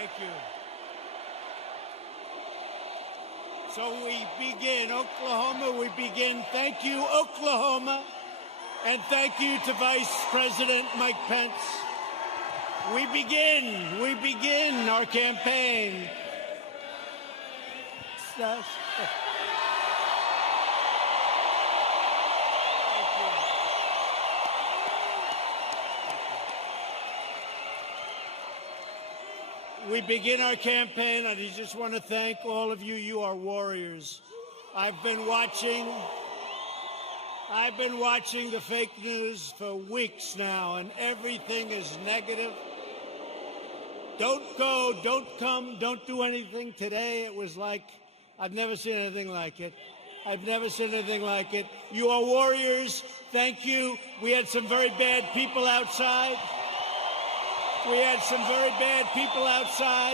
Thank you. So we begin Oklahoma. We begin. Thank you, Oklahoma. And thank you to Vice President Mike Pence. We begin our campaign. We begin our campaign, and I just want to thank all of you. You are warriors. I've been watching the fake news for weeks now, and everything is negative. Don't go, don't come, don't do anything. Today it was like, I've never seen anything like it. I've never seen anything like it. You are warriors. Thank you. We had some very bad people outside.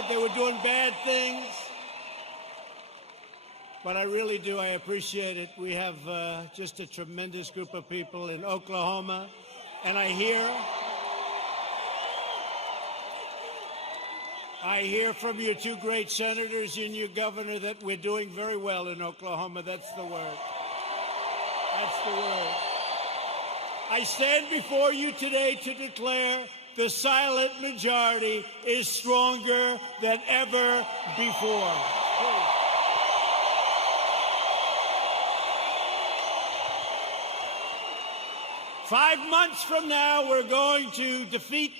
They were doing bad things. But I really do. I appreciate it. We have just a tremendous group of people in Oklahoma. And I hear from your two great senators and your governor that we're doing very well in Oklahoma. That's the word. I stand before you today to declare the silent majority is stronger than ever before. 5 months from now, we're going to defeat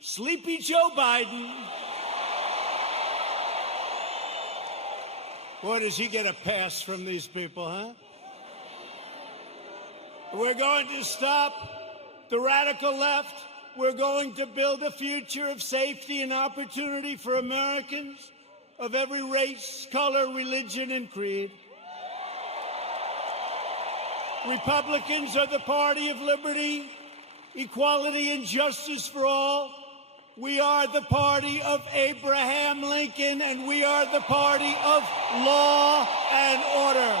Sleepy Joe Biden. Boy, does he get a pass from these people, huh? We're going to stop the radical left. We're going to build a future of safety and opportunity for Americans of every race, color, religion, and creed. Republicans are the party of liberty, equality, and justice for all. We are the party of Abraham Lincoln, and we are the party of law and order.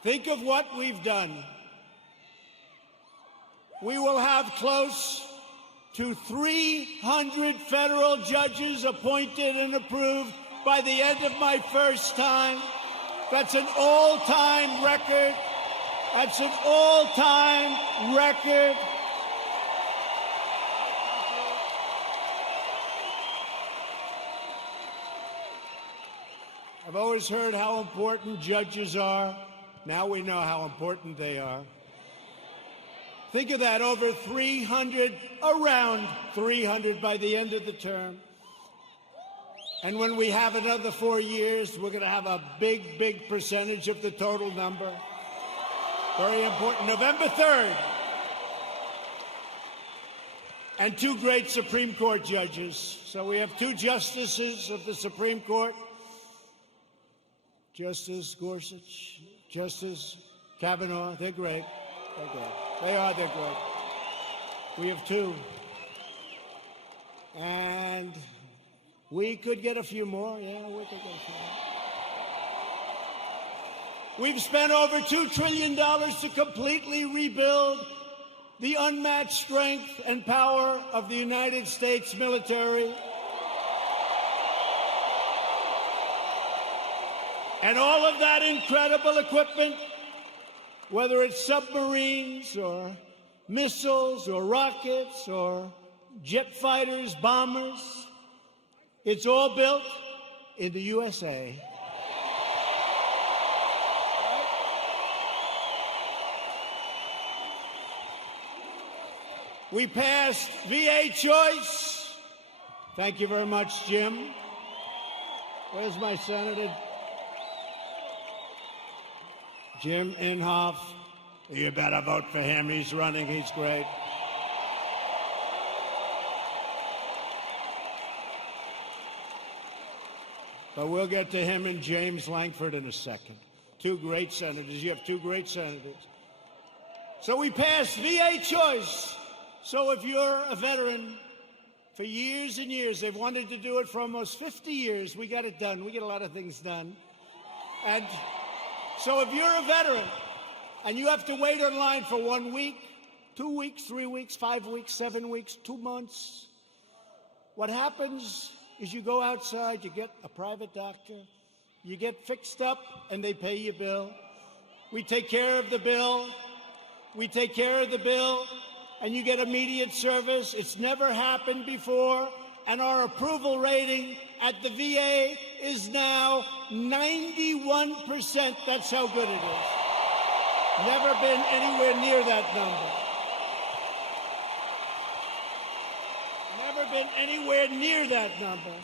Think of what we've done. We will have close to 300 federal judges appointed and approved by the end of my first time. That's an all-time record. I've always heard how important judges are. Now we know how important they are. Think of that, over 300, around 300 by the end of the term. And when we have another 4 years, we're going to have a big, big percentage of the total number. Very important. November 3rd. And 2 great Supreme Court judges. So we have 2 justices of the Supreme Court. Justice Gorsuch, Justice Kavanaugh. They're great. They're great. We have 2. And we could get a few more. Yeah, we could get a few more. We've spent over $2 trillion to completely rebuild the unmatched strength and power of the United States military. And all of that incredible equipment, whether it's submarines or missiles or rockets or jet fighters, bombers, it's all built in the USA. We passed VA choice. Thank you very much, Jim. Where's my senator? Jim Inhofe. You better vote for him. He's running. He's great. But we'll get to him and James Lankford in a second. 2 great senators. You have 2 great senators. So we passed VA choice. So if you're a veteran, for years and years, they've wanted to do it for almost 50 years. We got it done. We get a lot of things done. And so if you're a veteran, And you have to wait online for 1 week, 2 weeks, 3 weeks, 5 weeks, 7 weeks, 2 months. What happens is you go outside, you get a private doctor, you get fixed up, and they pay your bill. We take care of the bill. We take care of the bill, and you get immediate service. It's never happened before, and our approval rating at the VA is now 91%. That's how good it is. Never been anywhere near that number. Never been anywhere near that number.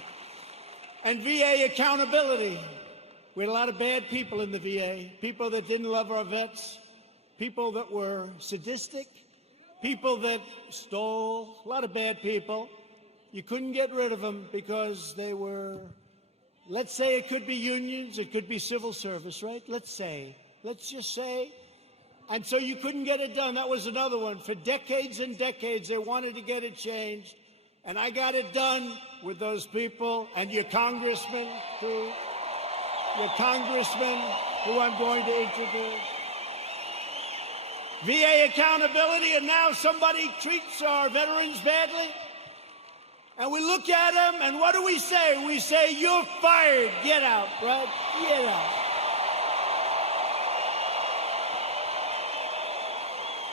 And VA accountability. We had a lot of bad people in the VA, people that didn't love our vets, people that were sadistic, people that stole, a lot of bad people. You couldn't get rid of them because they were, let's say it could be unions, it could be civil service, right? Let's just say. And so you couldn't get it done. That was another one. For decades and decades, they wanted to get it changed. And I got it done with those people and your congressman, too. Your congressman, who I'm going to introduce. VA accountability, and now somebody treats our veterans badly. And we look at them, and what do we say? We say, you're fired. Get out, right? Get out.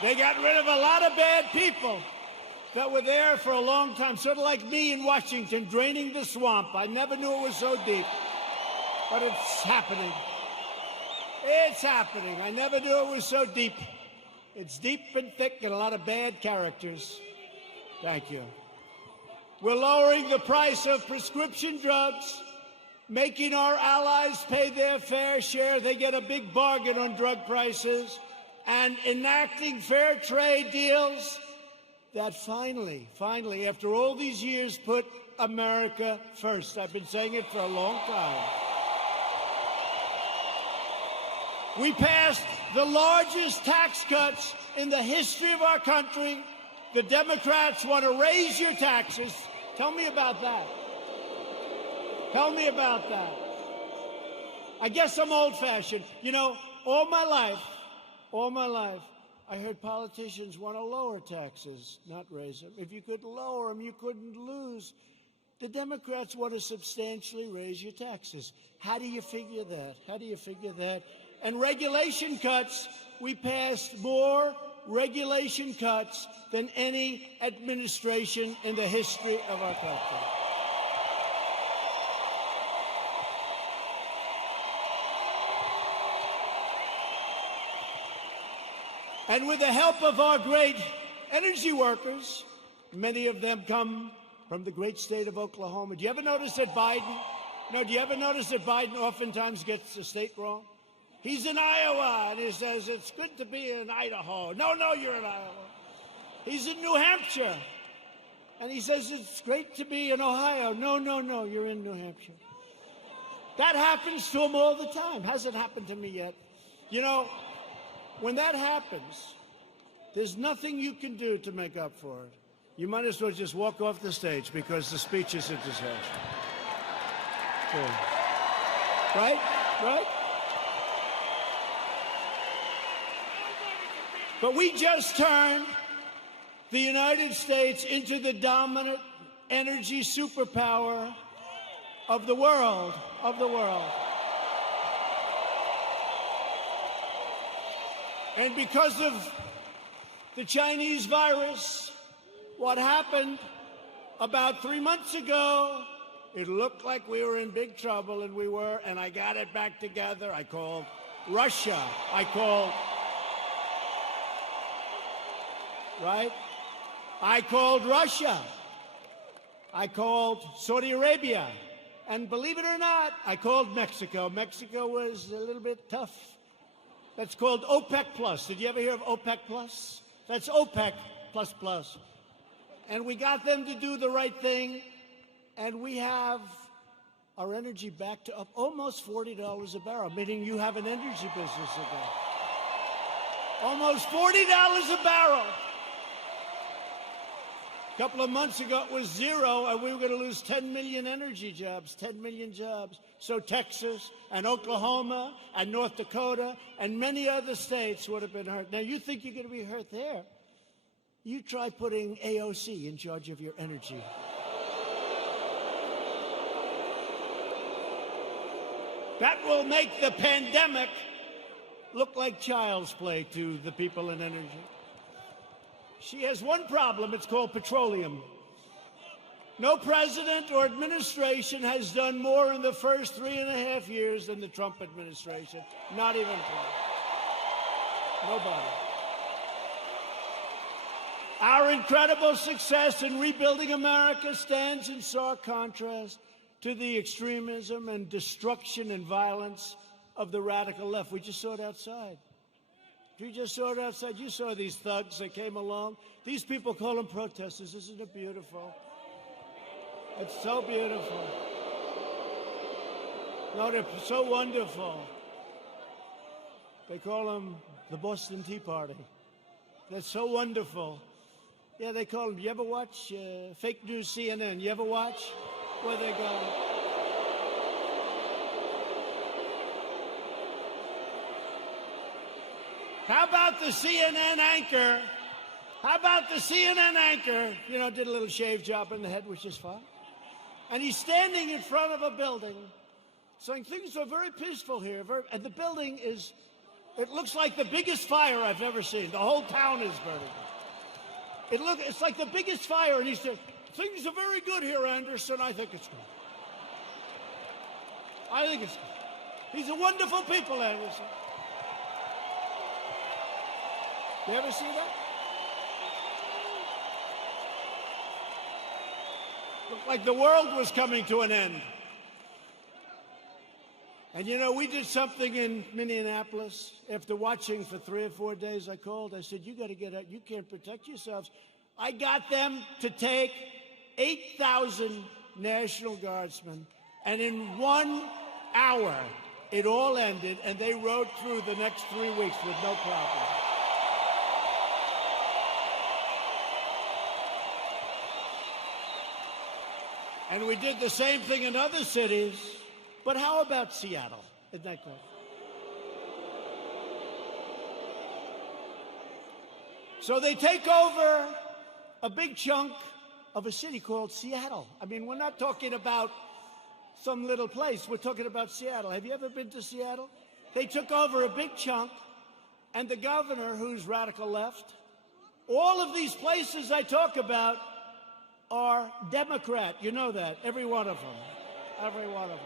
They got rid of a lot of bad people that were there for a long time, sort of like me in Washington, draining the swamp. I never knew it was so deep, but it's happening. It's happening. I never knew it was so deep. It's deep and thick and a lot of bad characters. Thank you. We're lowering the price of prescription drugs, making our allies pay their fair share. They get a big bargain on drug prices, and enacting fair trade deals that finally, after all these years, put America first. I've been saying it for a long time. We passed the largest tax cuts in the history of our country. The Democrats want to raise your taxes. Tell me about that. Tell me about that. I guess I'm old-fashioned. You know, all my life, I heard politicians want to lower taxes, not raise them. If you could lower them, you couldn't lose. The Democrats want to substantially raise your taxes. How do you figure that? How do you figure that? And regulation cuts, we passed more regulation cuts than any administration in the history of our country. And with the help of our great energy workers, many of them come from the great state of Oklahoma. Do you ever notice that Biden oftentimes gets the state wrong? He's in Iowa, and he says, it's good to be in Idaho. No, you're in Iowa. He's in New Hampshire, and he says, it's great to be in Ohio. No, you're in New Hampshire. That happens to him all the time. Hasn't happened to me yet. You know, when that happens, there's nothing you can do to make up for it. You might as well just walk off the stage because the speech is a disaster. Sure. Right? But we just turned the United States into the dominant energy superpower of the world, And because of the Chinese virus, what happened about 3 months ago, it looked like we were in big trouble, and we were, and I got it back together. I called Russia. I called Russia. I called Saudi Arabia. And believe it or not, I called Mexico. Mexico was a little bit tough. That's called OPEC Plus. Did you ever hear of OPEC Plus? That's OPEC plus plus. And we got them to do the right thing, and we have our energy back to up almost $40 a barrel, meaning you have an energy business again. Almost $40 a barrel. A couple of months ago, it was 0, and we were going to lose 10 million energy jobs, 10 million jobs. So Texas and Oklahoma and North Dakota and many other states would have been hurt. Now, you think you're going to be hurt there? You try putting AOC in charge of your energy. That will make the pandemic look like child's play to the people in energy. She has one problem. It's called petroleum. No president or administration has done more in the first 3.5 years than the Trump administration. Not even Trump. Nobody. Our incredible success in rebuilding America stands in stark contrast to the extremism and destruction and violence of the radical left. We just saw it outside. You just saw it outside. You saw these thugs that came along. These people call them protesters. Isn't it beautiful? It's so beautiful. No, they're so wonderful. They call them the Boston Tea Party. They're so wonderful. Yeah, they call them. You ever watch fake news CNN? You ever watch where they go? How about the CNN anchor? How about the CNN anchor? You know, did a little shave job in the head, which is fine. And he's standing in front of a building saying things are very peaceful here. And the building is, it looks like the biggest fire I've ever seen. The whole town is burning. It's like the biggest fire. And he said, things are very good here, Anderson. I think it's good. I think it's good. These are wonderful people, Anderson. You ever see that? Looked like the world was coming to an end. And you know, we did something in Minneapolis. After watching for 3 or 4 days, I called. I said, you got to get out. You can't protect yourselves. I got them to take 8,000 National Guardsmen. And in 1 hour, it all ended. And they rode through the next 3 weeks with no problem. And we did the same thing in other cities. But how about Seattle? Isn't that good? So they take over a big chunk of a city called Seattle. I mean, we're not talking about some little place. We're talking about Seattle. Have you ever been to Seattle? They took over a big chunk, and the governor, who's radical left, all of these places I talk about are Democrat. You know that. Every one of them. Every one of them.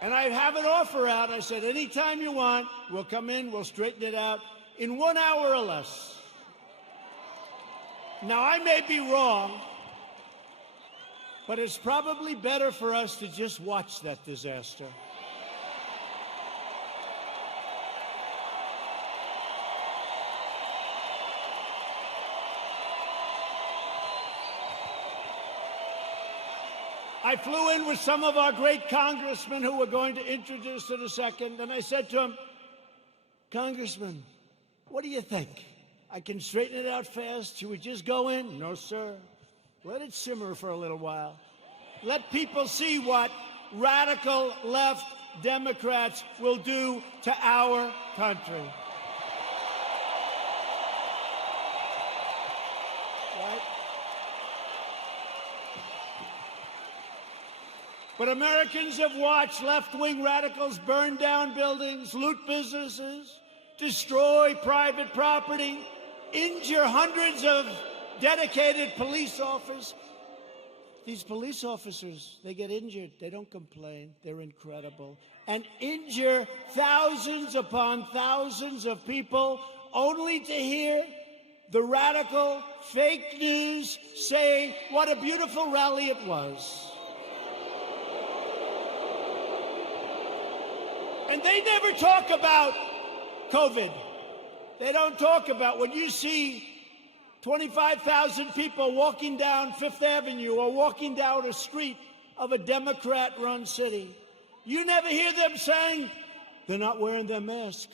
And I have an offer out. I said, anytime you want, we'll come in, we'll straighten it out in 1 hour or less. Now, I may be wrong, but it's probably better for us to just watch that disaster. I flew in with some of our great congressmen who were going to introduce in a second, and I said to him, Congressman, what do you think? I can straighten it out fast. Should we just go in? No, sir. Let it simmer for a little while. Let people see what radical left Democrats will do to our country. Right? But Americans have watched left-wing radicals burn down buildings, loot businesses, destroy private property, injure hundreds of dedicated police officers. These police officers, they get injured. They don't complain. They're incredible. And injure thousands upon thousands of people only to hear the radical fake news say what a beautiful rally it was. And they never talk about COVID. They don't talk about when you see 25,000 people walking down Fifth Avenue or walking down a street of a Democrat-run city. You never hear them saying they're not wearing their mask.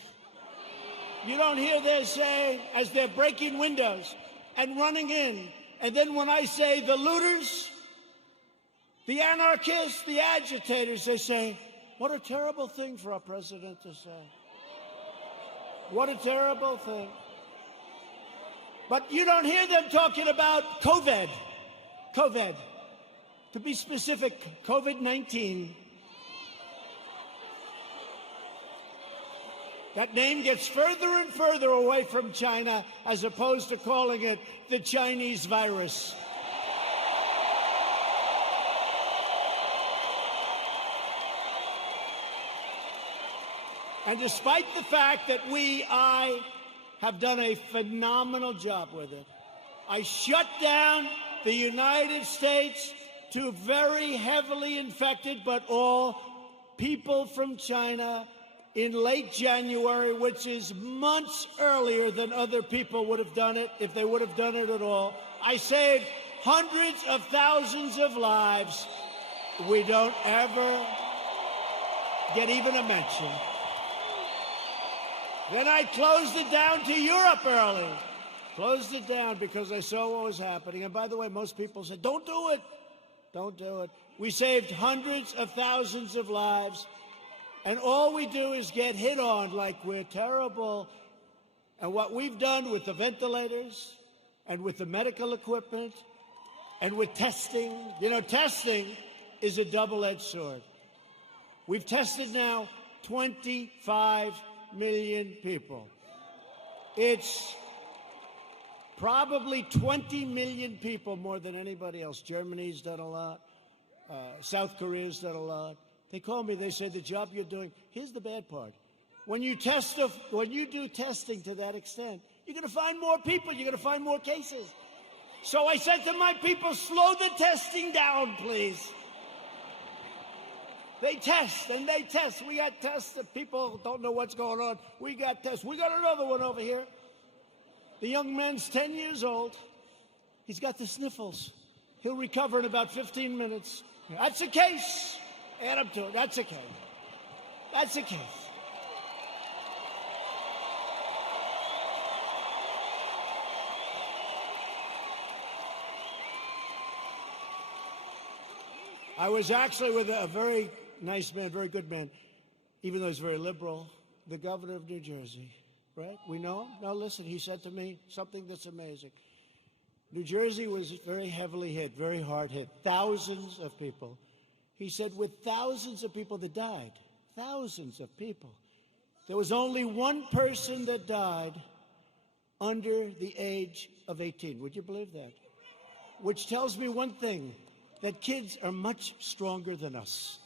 You don't hear them saying, as they're breaking windows and running in And then when I say the looters, the anarchists, the agitators, they say, what a terrible thing for our president to say. What a terrible thing. But you don't hear them talking about COVID. COVID. To be specific, COVID-19. That name gets further and further away from China as opposed to calling it the Chinese virus. And despite the fact that I have done a phenomenal job with it, I shut down the United States to very heavily infected, but all people from China in late January, which is months earlier than other people would have done it, if they would have done it at all. I saved hundreds of thousands of lives. We don't ever get even a mention. Then I closed it down to Europe early. Closed it down because I saw what was happening. And by the way, most people said, don't do it. Don't do it. We saved hundreds of thousands of lives. And all we do is get hit on like we're terrible. And what we've done with the ventilators and with the medical equipment and with testing, testing is a double-edged sword. We've tested now 25 million people. It's probably 20 million people more than anybody else. Germany's done a lot. South Korea's done a lot. They call me, they say, the job you're doing, here's the bad part. When you do testing to that extent, you're going to find more people, you're going to find more cases. So I said to my people, slow the testing down, please. They test and they test. We got tests that people don't know what's going on. We got tests. We got another one over here. The young man's 10 years old. He's got the sniffles. He'll recover in about 15 minutes. That's a case. Add up to it. That's a case. That's a case. I was actually with a very nice man, very good man, even though he's very liberal, the governor of New Jersey, right? We know him? Now listen, he said to me something that's amazing. New Jersey was very heavily hit, very hard hit, thousands of people. He said with thousands of people that died, thousands of people, there was only one person that died under the age of 18. Would you believe that? Which tells me one thing, that kids are much stronger than us.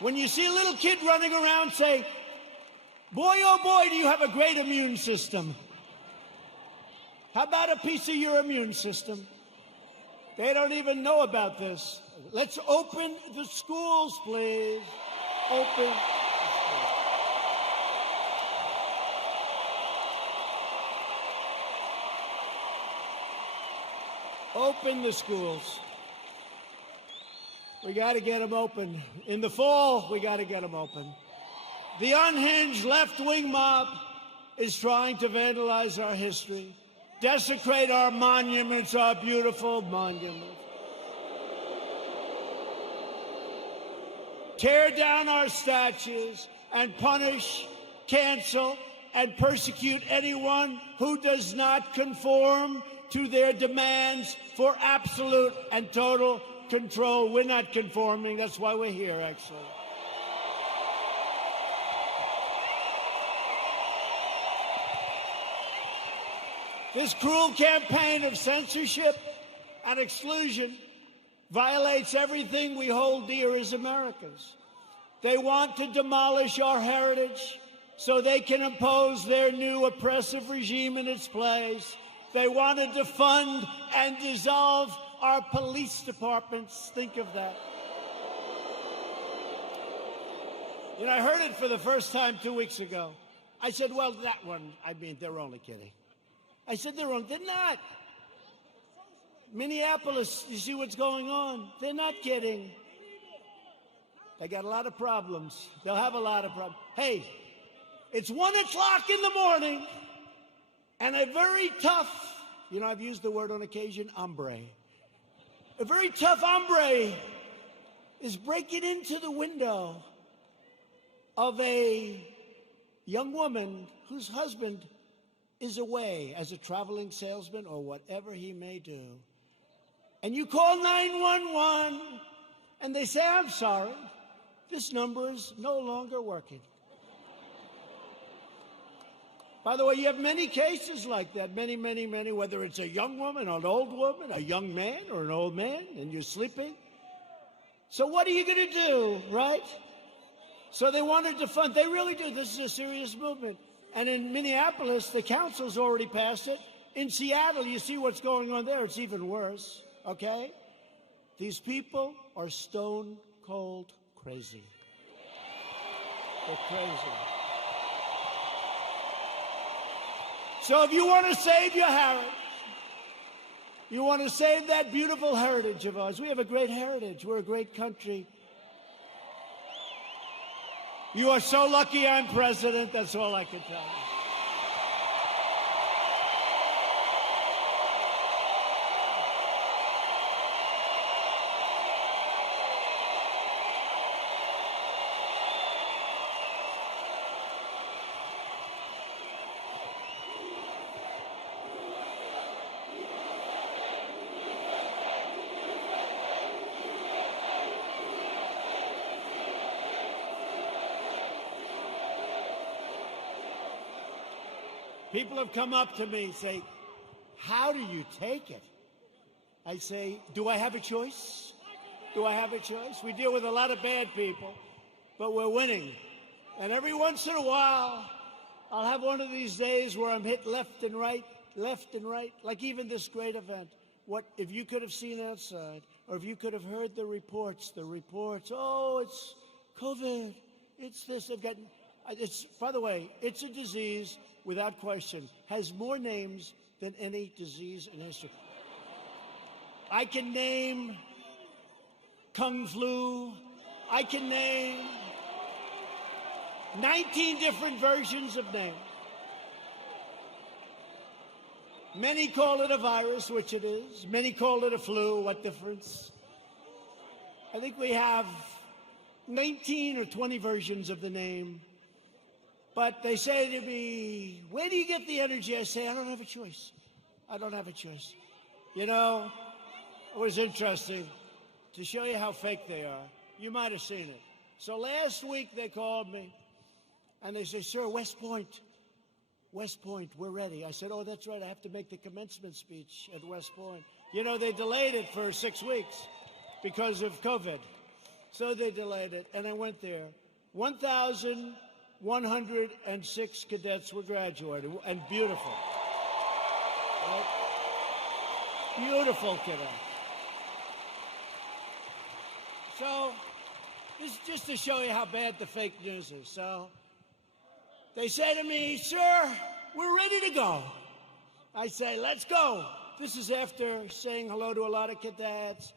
When you see a little kid running around, say, boy, oh boy, do you have a great immune system. How about a piece of your immune system? They don't even know about this. Let's open the schools, please. Open. Open the schools. We got to get them open. In the fall, we got to get them open. The unhinged left-wing mob is trying to vandalize our history, desecrate our monuments, our beautiful monuments, tear down our statues, and punish, cancel, and persecute anyone who does not conform to their demands for absolute and total control. We're not conforming. That's why we're here, actually. This cruel campaign of censorship and exclusion violates everything we hold dear as Americans. They want to demolish our heritage so they can impose their new oppressive regime in its place. They want to defund and dissolve our police departments. Think of that. You know, I heard it for the first time 2 weeks ago. I said, well, that one, they're only kidding. I said, they're not. Minneapolis, you see what's going on? They're not kidding. They got a lot of problems. They'll have a lot of problems. Hey, it's 1 o'clock in the morning. And a very tough, I've used the word on occasion, hombre. A very tough hombre is breaking into the window of a young woman whose husband is away as a traveling salesman or whatever he may do. And you call 911, and they say, I'm sorry, this number is no longer working. By the way, you have many cases like that, many, whether it's a young woman, an old woman, a young man, or an old man, and you're sleeping. So what are you going to do, right? So they wanted to fund, they really do. This is a serious movement. And in Minneapolis, the council's already passed it. In Seattle, you see what's going on there. It's even worse, okay? These people are stone cold crazy. They're crazy. So if you want to save your heritage, you want to save that beautiful heritage of ours. We have a great heritage. We're a great country. You are so lucky I'm president. That's all I can tell you. People have come up to me and say, how do you take it? I say, do I have a choice? Do I have a choice? We deal with a lot of bad people, but we're winning. And every once in a while, I'll have one of these days where I'm hit left and right, like even this great event. What if you could have seen outside, or if you could have heard the reports, oh, it's COVID, it's this, by the way, it's a disease, without question, has more names than any disease in history. I can name Kung Flu. I can name 19 different versions of names. Many call it a virus, which it is. Many call it a flu. What difference? I think we have 19 or 20 versions of the name. But they say to me, where do you get the energy? I say, I don't have a choice. I don't have a choice. You know, it was interesting to show you how fake they are. You might have seen it. So last week they called me and they say, sir, West Point, we're ready. I said, oh, that's right. I have to make the commencement speech at West Point. You know, they delayed it for 6 weeks because of COVID. So they delayed it. And I went there. 1,106 cadets were graduated, and beautiful. Right? Beautiful cadets. So, this is just to show you how bad the fake news is. So, they say to me, sir, we're ready to go. I say, let's go. This is after saying hello to a lot of cadets,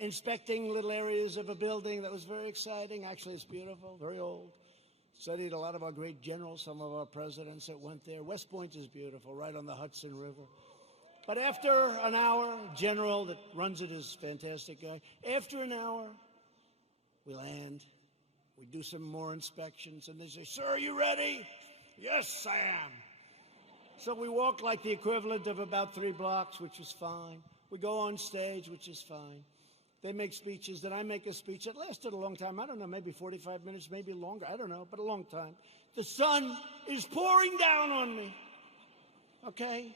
inspecting little areas of a building that was very exciting. Actually, it's beautiful, very old. Studied a lot of our great generals, some of our presidents that went there. West Point is beautiful, right on the Hudson River. But after an hour, general that runs it is a fantastic guy. After an hour, we land. We do some more inspections, and they say, sir, are you ready? Yes, I am. So we walk like the equivalent of about 3 blocks, which is fine. We go on stage, which is fine. They make speeches, then I make a speech that lasted a long time. I don't know, maybe 45 minutes, maybe longer. I don't know, but a long time. The sun is pouring down on me, okay?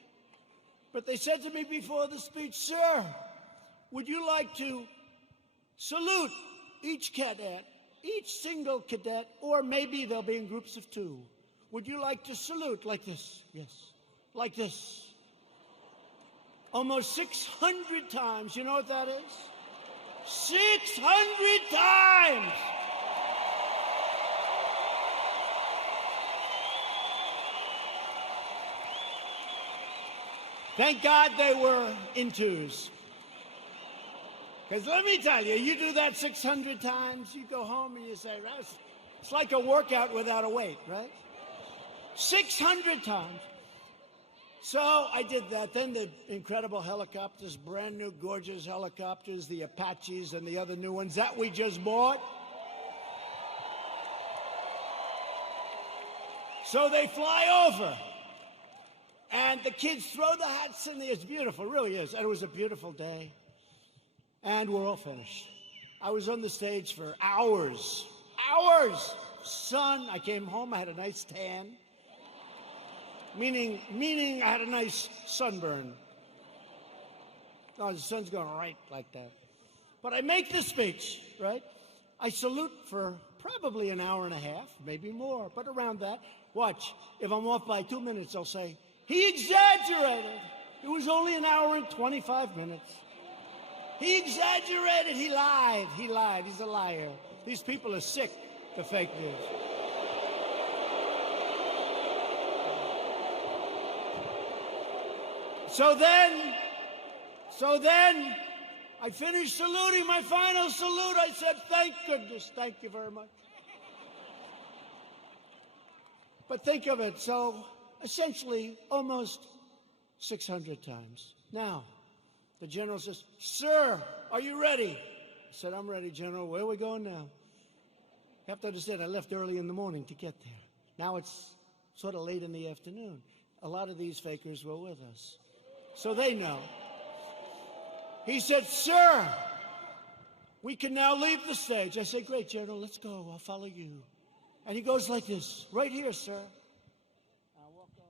But they said to me before the speech, sir, would you like to salute each cadet, each single cadet, or maybe they'll be in groups of 2. Would you like to salute like this? Yes, like this. Almost 600 times. You know what that is? 600 times! Thank God they were in 2s. Because let me tell you, you do that 600 times, you go home and you say, it's like a workout without a weight, right? 600 times. So I did that. Then the incredible helicopters, brand new, gorgeous helicopters, the Apaches and the other new ones that we just bought. So they fly over. And the kids throw the hats in the air. It's beautiful, it really is. And it was a beautiful day. And we're all finished. I was on the stage for hours. Hours! Sun. I came home, I had a nice tan. Meaning I had a nice sunburn. No, the sun's going right like that. But I make the speech, right? I salute for probably an hour and a half, maybe more, but around that. Watch, if I'm off by 2 minutes, I'll say, he exaggerated. It was only an hour and 25 minutes. He exaggerated, he lied, he's a liar. These people are sick, the fake news. So then, I finished saluting, my final salute. I said, thank goodness, thank you very much. But think of it, so essentially almost 600 times. Now, the general says, sir, are you ready? I said, I'm ready, General. Where are we going now? You have to understand, I left early in the morning to get there. Now it's sort of late in the afternoon. A lot of these fakers were with us. So they know. He said, sir, we can now leave the stage. I said, great, General, let's go. I'll follow you. And he goes like this, right here, sir. I'll walk on.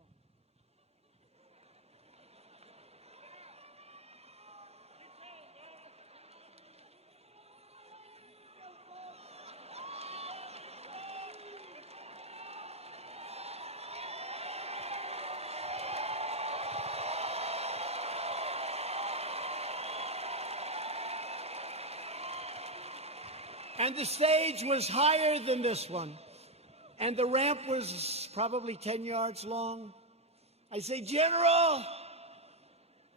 And the stage was higher than this one. And the ramp was probably 10 yards long. I say, General!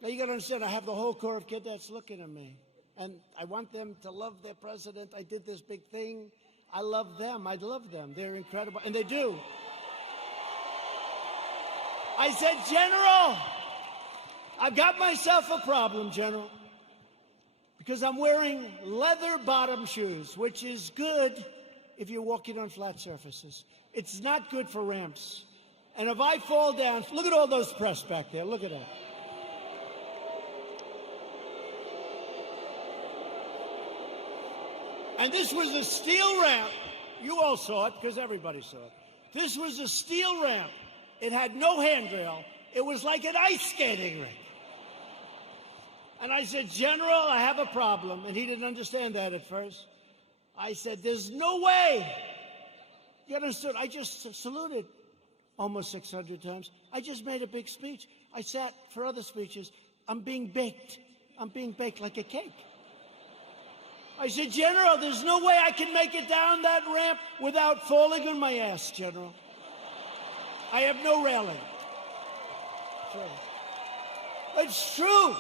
Now you got to understand, I have the whole Corps of Cadets looking at me. And I want them to love their president. I did this big thing. I love them. I love them. They're incredible. And they do. I said, General, I've got myself a problem, General. Because I'm wearing leather bottom shoes, which is good if you're walking on flat surfaces. It's not good for ramps. And if I fall down, look at all those press back there. Look at that. And this was a steel ramp. You all saw it because everybody saw it. This was a steel ramp. It had no handrail. It was like an ice skating rink. And I said, General, I have a problem. And he didn't understand that at first. I said, there's no way. You understood? I just saluted almost 600 times. I just made a big speech. I sat for other speeches. I'm being baked. I'm being baked like a cake. I said, General, there's no way I can make it down that ramp without falling on my ass, General. I have no railing. Sure. It's true.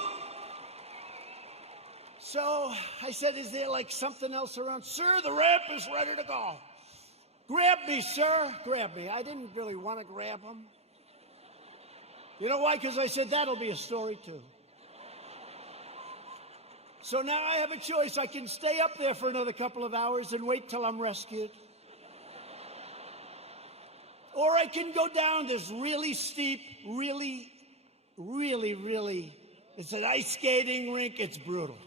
So I said, is there like something else around? Sir, the ramp is ready to go. Grab me, sir. Grab me. I didn't really want to grab him. You know why? Because I said, that'll be a story too. So now I have a choice. I can stay up there for another couple of hours and wait till I'm rescued. Or I can go down this really steep, really, it's an ice skating rink. It's brutal.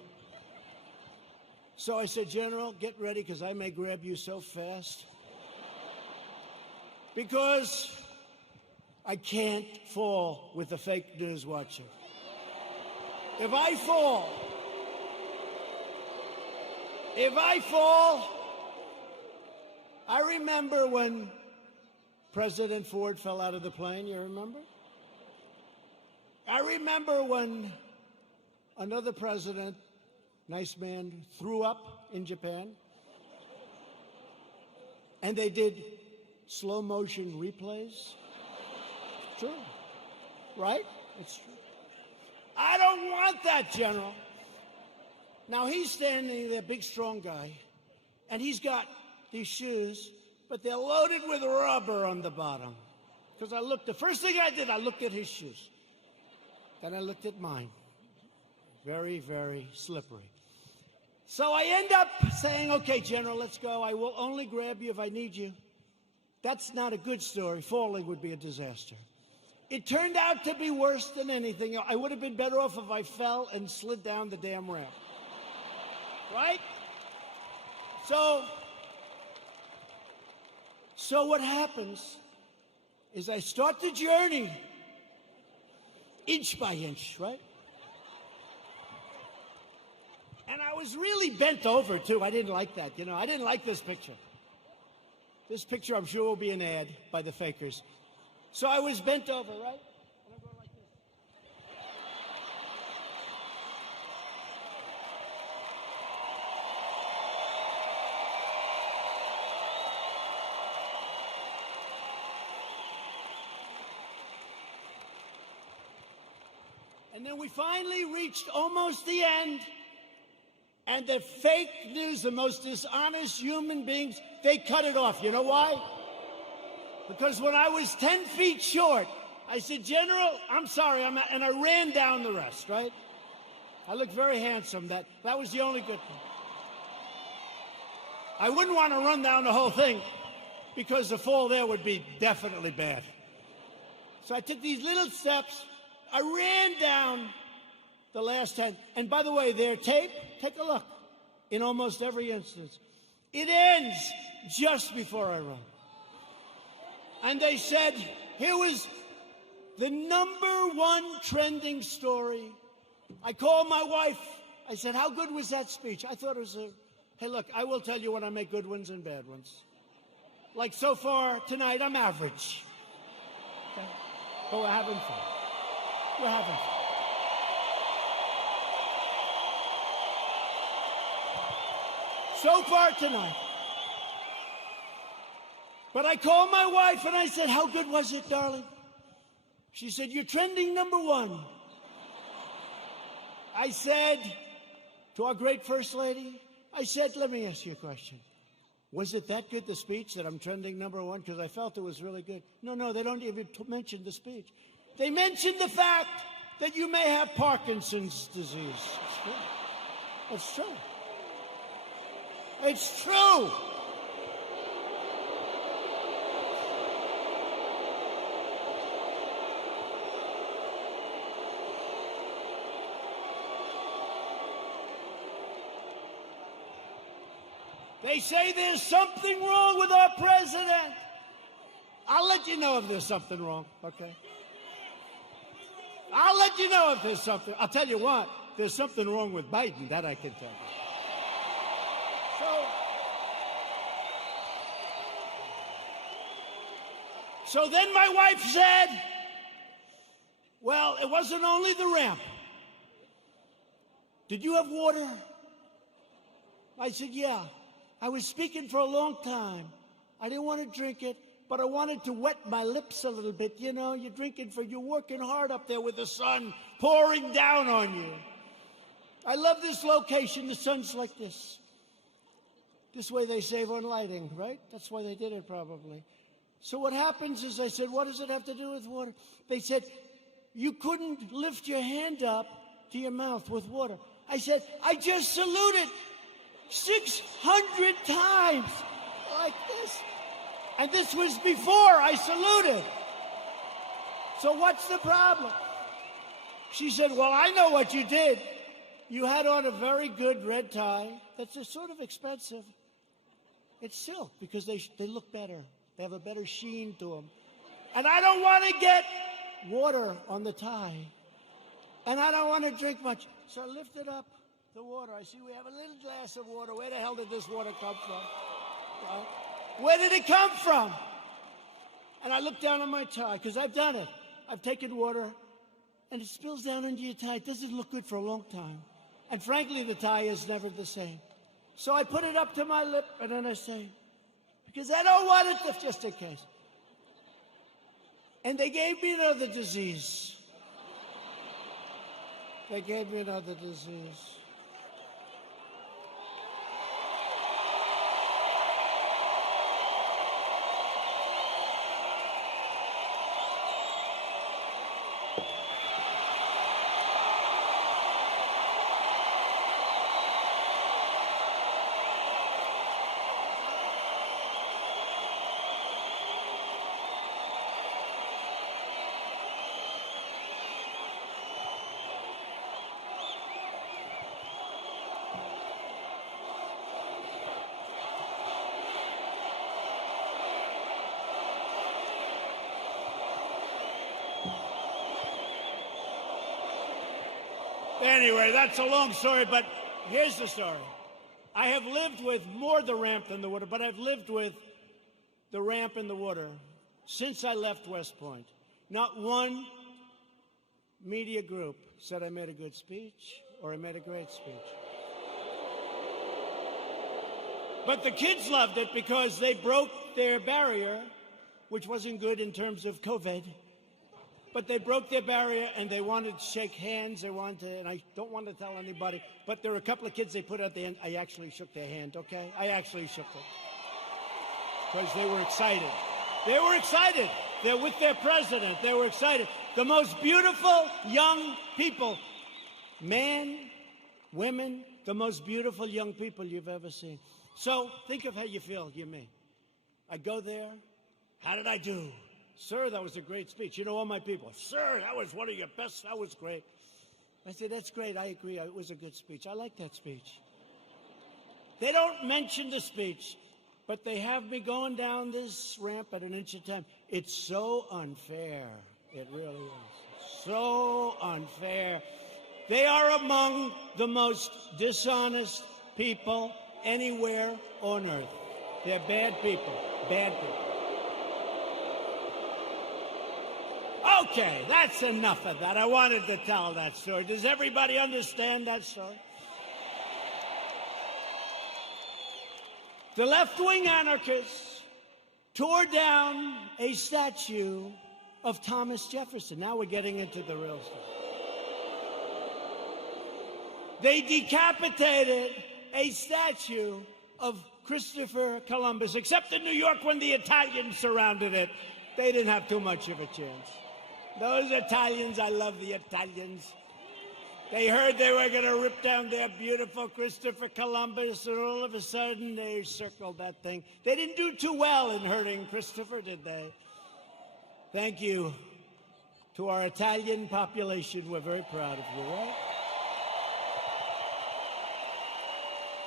So I said, General, get ready, because I may grab you so fast. Because I can't fall with the fake news watching. If I fall, I remember when President Ford fell out of the plane, you remember? I remember when another president, nice man, threw up in Japan. And they did slow motion replays. True. Right? It's true. I don't want that, General. Now he's standing there, big strong guy, and he's got these shoes, but they're loaded with rubber on the bottom. Because the first thing I did, I looked at his shoes. Then I looked at mine. Very, very slippery. So I end up saying, okay, General, let's go. I will only grab you if I need you. That's not a good story. Falling would be a disaster. It turned out to be worse than anything. I would have been better off if I fell and slid down the damn ramp. Right? So what happens is I start the journey inch by inch, right? And I was really bent over, too. I didn't like that, I didn't like this picture. This picture, I'm sure, will be an ad by the fakers. So I was bent over, right? And I go like this. And then we finally reached almost the end. And the fake news, the most dishonest human beings, they cut it off. You know why? Because when I was 10 feet short, I said, General, I'm sorry, and I ran down the rest, right? I looked very handsome. That was the only good thing. I wouldn't want to run down the whole thing because the fall there would be definitely bad. So I took these little steps. I ran down the last 10. And by the way, their tape, take a look. In almost every instance, it ends just before I run. And they said, here was the #1 trending story. I called my wife. I said, how good was that speech? I thought it was hey, look, I will tell you when I make good ones and bad ones. Like so far tonight, I'm average. Okay? But we're having fun. We're having fun. So far tonight. But I called my wife and I said, how good was it, darling? She said, you're trending #1. I said to our great First Lady, I said, let me ask you a question. Was it that good, the speech, that I'm trending #1? Because I felt it was really good. No, they don't even mention the speech. They mentioned the fact that you may have Parkinson's disease. It's true. It's true. They say there's something wrong with our president. I'll let you know if there's something wrong, okay? I'll let you know if there's something. I'll tell you what, there's something wrong with Biden, that I can tell you. So then my wife said, well, it wasn't only the ramp. Did you have water? I said, yeah. I was speaking for a long time. I didn't want to drink it, but I wanted to wet my lips a little bit. You know, you're working hard up there with the sun pouring down on you. I love this location. The sun's like this. This way they save on lighting, right? That's why they did it probably. So what happens is I said, what does it have to do with water? They said, you couldn't lift your hand up to your mouth with water. I said, I just saluted 600 times like this. And this was before I saluted. So what's the problem? She said, well, I know what you did. You had on a very good red tie. That's sort of expensive. It's silk because they look better. They have a better sheen to them. And I don't want to get water on the tie. And I don't want to drink much. So I lifted up the water. I see we have a little glass of water. Where the hell did this water come from? Where did it come from? And I looked down on my tie, because I've done it. I've taken water, and it spills down into your tie. It doesn't look good for a long time. And frankly, the tie is never the same. So I put it up to my lip, and then I say, because I don't want it to, just in case. And they gave me another disease. They gave me another disease. Anyway, that's a long story, but here's the story. I have lived with more the ramp than the water, but I've lived with the ramp and the water since I left West Point. Not one media group said I made a good speech or I made a great speech. But the kids loved it because they broke their barrier, which wasn't good in terms of COVID. But they broke their barrier and they wanted to shake hands. They wanted to, and I don't want to tell anybody, but there were a couple of kids they put at the end. I actually shook their hand, okay? I actually shook it. Because they were excited. They were excited. They're with their president. They were excited. The most beautiful young people, men, women, the most beautiful young people you've ever seen. So think of how you feel, you me. I go there. How did I do? Sir, that was a great speech. You know, all my people, sir, that was one of your best. That was great. I said, that's great. I agree. It was a good speech. I like that speech. They don't mention the speech, but they have me going down this ramp at an inch at a time. It's so unfair. It really is. So unfair. They are among the most dishonest people anywhere on earth. They're bad people. Bad people. Okay, that's enough of that. I wanted to tell that story. Does everybody understand that story? The left-wing anarchists tore down a statue of Thomas Jefferson. Now we're getting into the real stuff. They decapitated a statue of Christopher Columbus, except in New York when the Italians surrounded it. They didn't have too much of a chance. Those Italians, I love the Italians. They heard they were going to rip down their beautiful Christopher Columbus, and all of a sudden they circled that thing. They didn't do too well in hurting Christopher, did they? Thank you to our Italian population. We're very proud of you, right?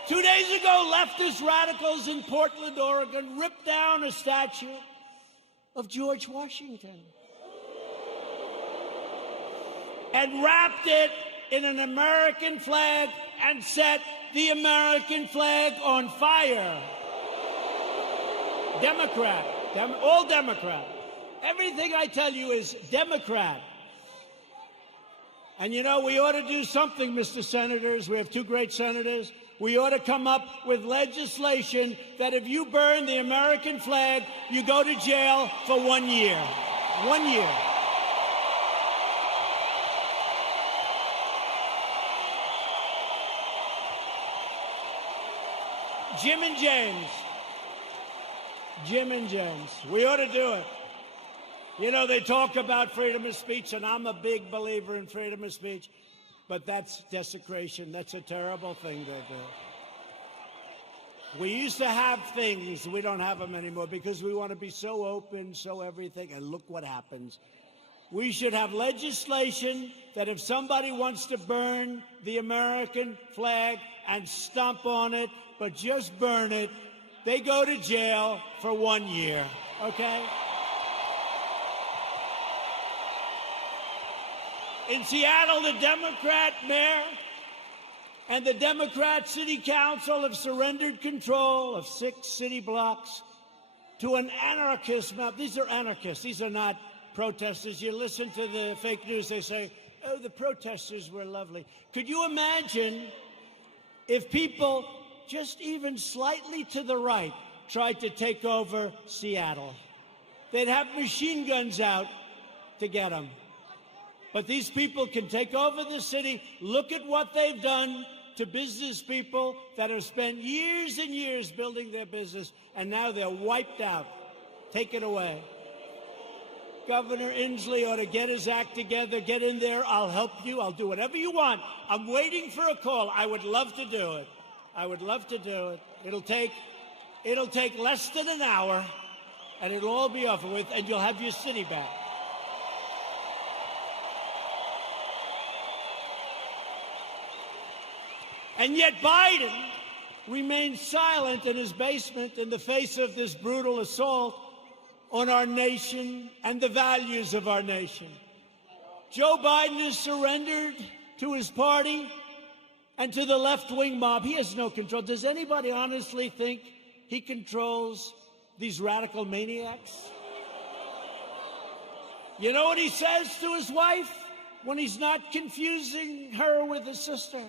2 days ago, leftist radicals in Portland, Oregon, ripped down a statue of George Washington and wrapped it in an American flag and set the American flag on fire. Democrat, all Democrat. Everything I tell you is Democrat. And you know, we ought to do something, Mr. Senators. We have two great senators. We ought to come up with legislation that if you burn the American flag, you go to jail for 1 year. 1 year. Jim and James, we ought to do it. You know, they talk about freedom of speech, and I'm a big believer in freedom of speech, but that's desecration. That's a terrible thing to do. We used to have things. We don't have them anymore because we want to be so open, so everything, and look what happens. We should have legislation that if somebody wants to burn the American flag and stomp on it, but just burn it, they go to jail for 1 year, okay? In Seattle, the Democrat mayor and the Democrat city council have surrendered control of 6 city blocks to an anarchist mob. These are anarchists. These are not protesters. You listen to the fake news, they say, oh, the protesters were lovely. Could you imagine if people just even slightly to the right tried to take over Seattle? They'd have machine guns out to get them. But these people can take over the city. Look at what they've done to business people that have spent years and years building their business, and now they're wiped out. Take it away. Governor Inslee ought to get his act together, get in there. I'll help you. I'll do whatever you want. I'm waiting for a call. I would love to do it. I would love to do it. It'll take less than an hour, and it'll all be over with, and you'll have your city back. And yet Biden remains silent in his basement in the face of this brutal assault on our nation and the values of our nation. Joe Biden has surrendered to his party, and to the left-wing mob. He has no control. Does anybody honestly think he controls these radical maniacs? You know what he says to his wife when he's not confusing her with his sister?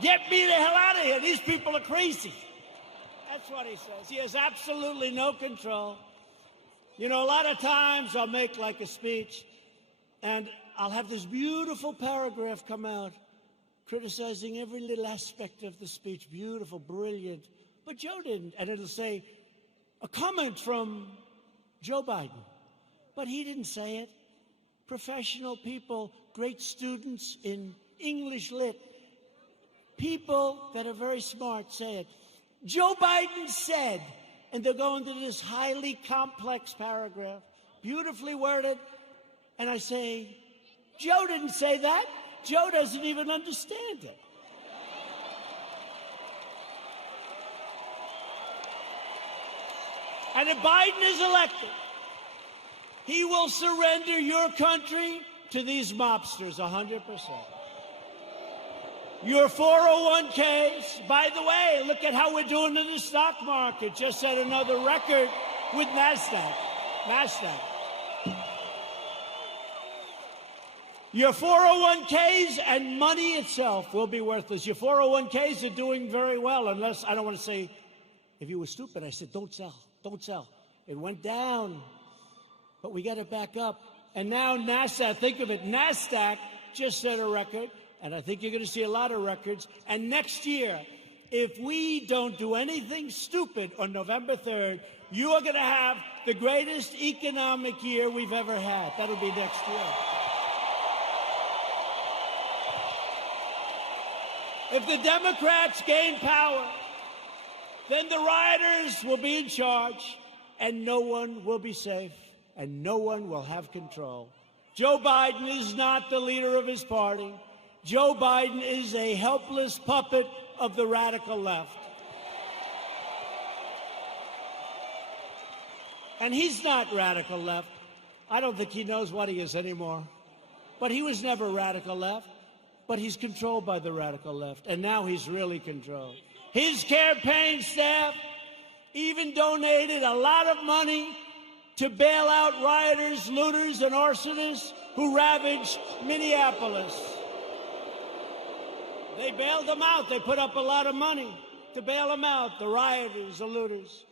Get me the hell out of here. These people are crazy. That's what he says. He has absolutely no control. You know, a lot of times I'll make like a speech, and I'll have this beautiful paragraph come out criticizing every little aspect of the speech. Beautiful, brilliant. But Joe didn't. And it'll say, a comment from Joe Biden. But he didn't say it. Professional people, great students in English lit, people that are very smart say it. Joe Biden said, and they'll go into this highly complex paragraph, beautifully worded, and I say, Joe didn't say that. Joe doesn't even understand it. And if Biden is elected, he will surrender your country to these mobsters 100%. Your 401ks, by the way, look at how we're doing in the stock market. Just set another record with NASDAQ. Your 401ks and money itself will be worthless. Your 401ks are doing very well, unless, I don't want to say, if you were stupid, I said, don't sell, don't sell. It went down, but we got it back up. And now NASDAQ, think of it, NASDAQ just set a record, and I think you're going to see a lot of records. And next year, if we don't do anything stupid on November 3rd, you are going to have the greatest economic year we've ever had. That'll be next year. If the Democrats gain power, then the rioters will be in charge, and no one will be safe, and no one will have control. Joe Biden is not the leader of his party. Joe Biden is a helpless puppet of the radical left. And he's not radical left. I don't think he knows what he is anymore. But he was never radical left. But he's controlled by the radical left, and now he's really controlled. His campaign staff even donated a lot of money to bail out rioters, looters, and arsonists who ravaged Minneapolis. They bailed them out. They put up a lot of money to bail them out, the rioters, the looters.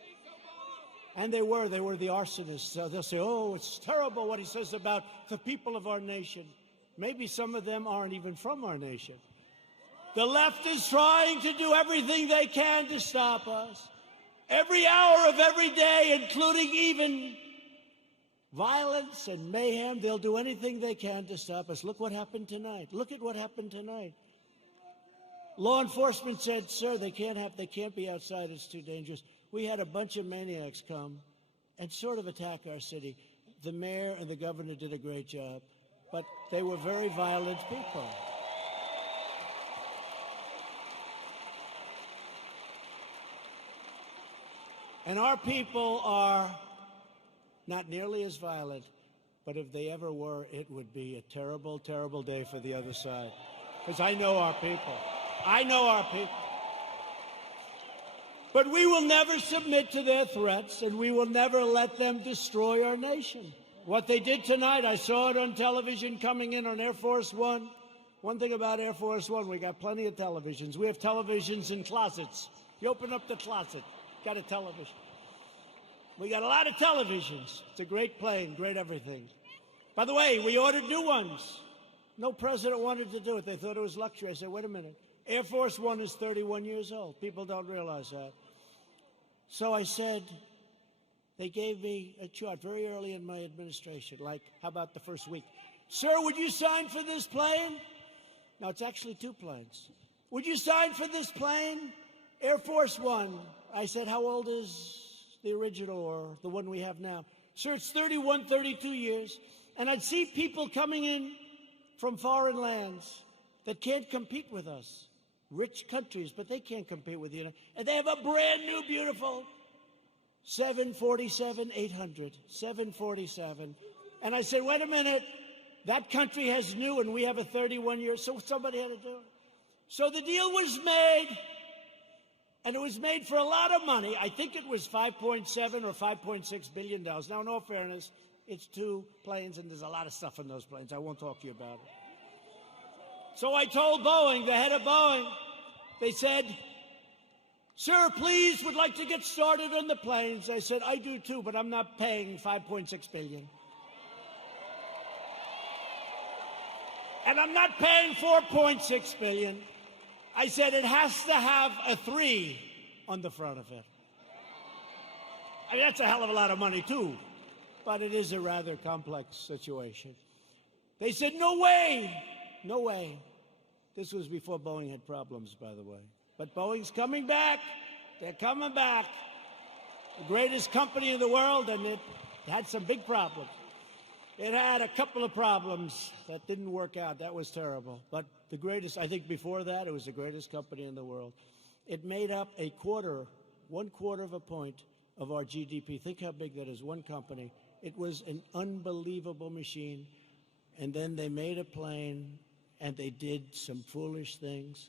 And they were the arsonists. So they'll say, oh, it's terrible what he says about the people of our nation. Maybe some of them aren't even from our nation. The left is trying to do everything they can to stop us. Every hour of every day, including even violence and mayhem, they'll do anything they can to stop us. Look what happened tonight. Look at what happened tonight. Law enforcement said, sir, they can't be outside. It's too dangerous. We had a bunch of maniacs come and sort of attack our city. The mayor and the governor did a great job. But they were very violent people. And our people are not nearly as violent, but if they ever were, it would be a terrible, terrible day for the other side. Because I know our people. I know our people. But we will never submit to their threats, and we will never let them destroy our nation. What they did tonight, I saw it on television coming in on Air Force One. One thing about Air Force One, we got plenty of televisions. We have televisions in closets. You open up the closet, got a television. We got a lot of televisions. It's a great plane, great everything. By the way, we ordered new ones. No president wanted to do it. They thought it was luxury. I said, wait a minute. Air Force One is 31 years old. People don't realize that. So I said, they gave me a chart very early in my administration, like, how about the first week? Sir, would you sign for this plane? No, it's actually two planes. Would you sign for this plane? Air Force One. I said, how old is the original or the one we have now? Sir, it's 31, 32 years. And I'd see people coming in from foreign lands that can't compete with us. Rich countries, but they can't compete with you. And they have a brand new, beautiful 747-800, 747. And I said, wait a minute, That country has new, and we have a 31-year, so somebody had to do it. So the deal was made, and it was made for a lot of money. I think it was $5.7 or $5.6 billion. Now, in all fairness, it's 2 planes, and there's a lot of stuff in those planes. I won't talk to you about it. So I told Boeing, the head of Boeing, they said, "Sir, please, would like to get started on the planes." I said, "I do too, but I'm not paying $5.6 billion. And I'm not paying $4.6 billion. I said it has to have a 3 on the front of it." I mean, that's a hell of a lot of money, too. But it is a rather complex situation. They said, "No way, no way." This was before Boeing had problems, by the way. But Boeing's coming back. They're coming back. The greatest company in the world, and it had some big problems. It had a couple of problems that didn't work out. That was terrible. But the greatest, I think before that, it was the greatest company in the world. It made up 1/4 of a point of our GDP. Think how big that is, one company. It was an unbelievable machine. And then they made a plane, and they did some foolish things,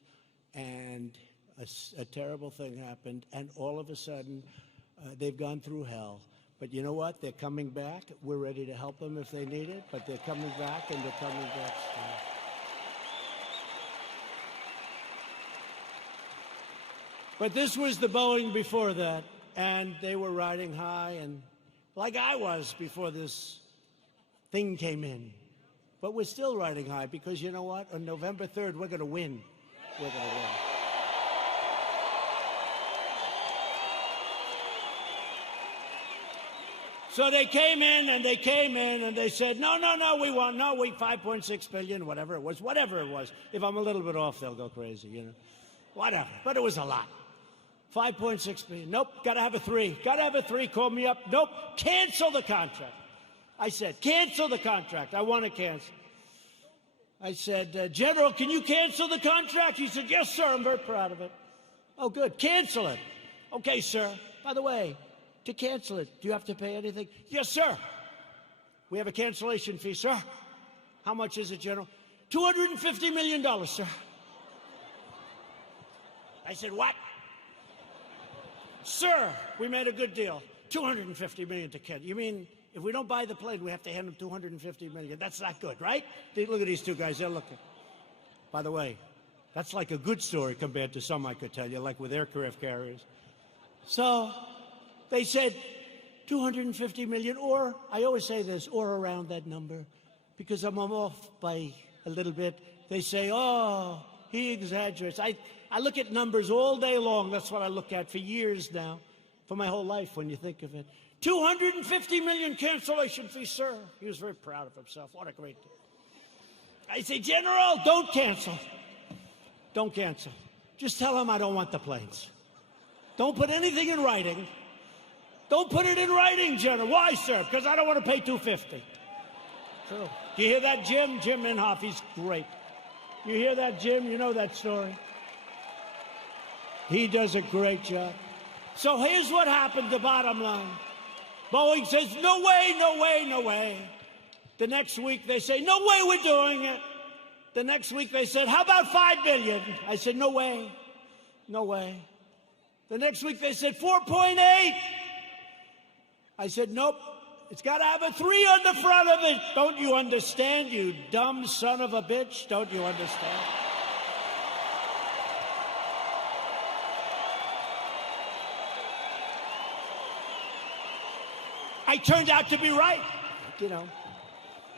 and a terrible thing happened. And all of a sudden, they've gone through hell. But you know what? They're coming back. We're ready to help them if they need it, but they're coming back, and they're coming back strong. But this was the Boeing before that, and they were riding high, and like I was before this thing came in. But we're still riding high, because you know what? On November 3rd, we're going to win. We're going to win. So they came in, and they said, no, we want, no, we 5.6 billion, whatever it was. If I'm a little bit off, they'll go crazy, you know. Whatever. But it was a lot. 5.6 billion. Nope, got to have a 3. Got to have a 3. Call me up. Nope, cancel the contract. I said, cancel the contract. I want to cancel. I said, General, can you cancel the contract? He said, yes, sir. I'm very proud of it. Oh, good. Cancel it. Okay, sir. By the way, to cancel it, do you have to pay anything? Yes, sir. We have a cancellation fee, sir. How much is it, General? $250 million, sir. I said, what? Sir, we made a good deal. $250 million to cancel. You mean if we don't buy the plane, we have to hand them $250 million? That's not good, right? Look at these two guys. They're looking. By the way, that's like a good story compared to some I could tell you, like with aircraft carriers. So they said $250 million, or I always say this, or around that number, because I'm off by a little bit. They say, oh, he exaggerates. I look at numbers all day long. That's what I look at for years now, for my whole life when you think of it. $250 million cancellation fee, sir. He was very proud of himself. What a great deal. I say, General, don't cancel. Don't cancel. Just tell him I don't want the planes. Don't put anything in writing. Don't put it in writing, General. Why, sir? Because I don't want to pay $250. True. Do you hear that, Jim? Jim Inhofe, he's great. You hear that, Jim? You know that story. He does a great job. So here's what happened, the bottom line. Boeing says, no way, no way, no way. The next week they say, no way we're doing it. The next week they said, how about $5 billion? I said, no way, no way. The next week they said, 4.8. I said, nope, it's got to have a 3 on the front of it. Don't you understand, you dumb son of a bitch? Don't you understand? I turned out to be right, you know.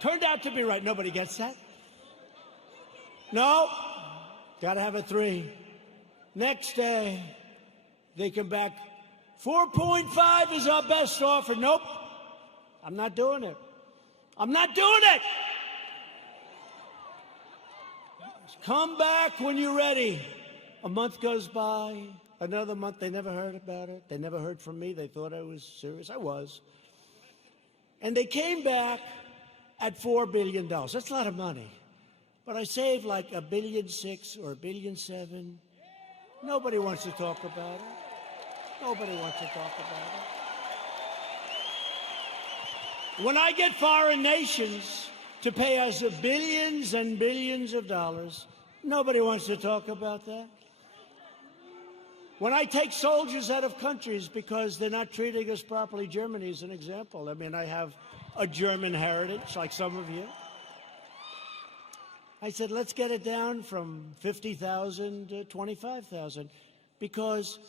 Turned out to be right. Nobody gets that? No, got to have a 3. Next day, they come back. 4.5 is our best offer. Nope, I'm not doing it. I'm not doing it. Come back when you're ready. A month goes by, another month, they never heard about it. They never heard from me. They thought I was serious. I was. And they came back at $4 billion. That's a lot of money. But I saved like $1.6 billion or $1.7 billion. Nobody wants to talk about it. Nobody wants to talk about it. When I get foreign nations to pay us billions and billions of dollars. Nobody wants to talk about that. When I take soldiers out of countries because they're not treating us properly, Germany is an example. I mean, I have a German heritage, like some of you. I said, let's get it down from 50,000 to 25,000 because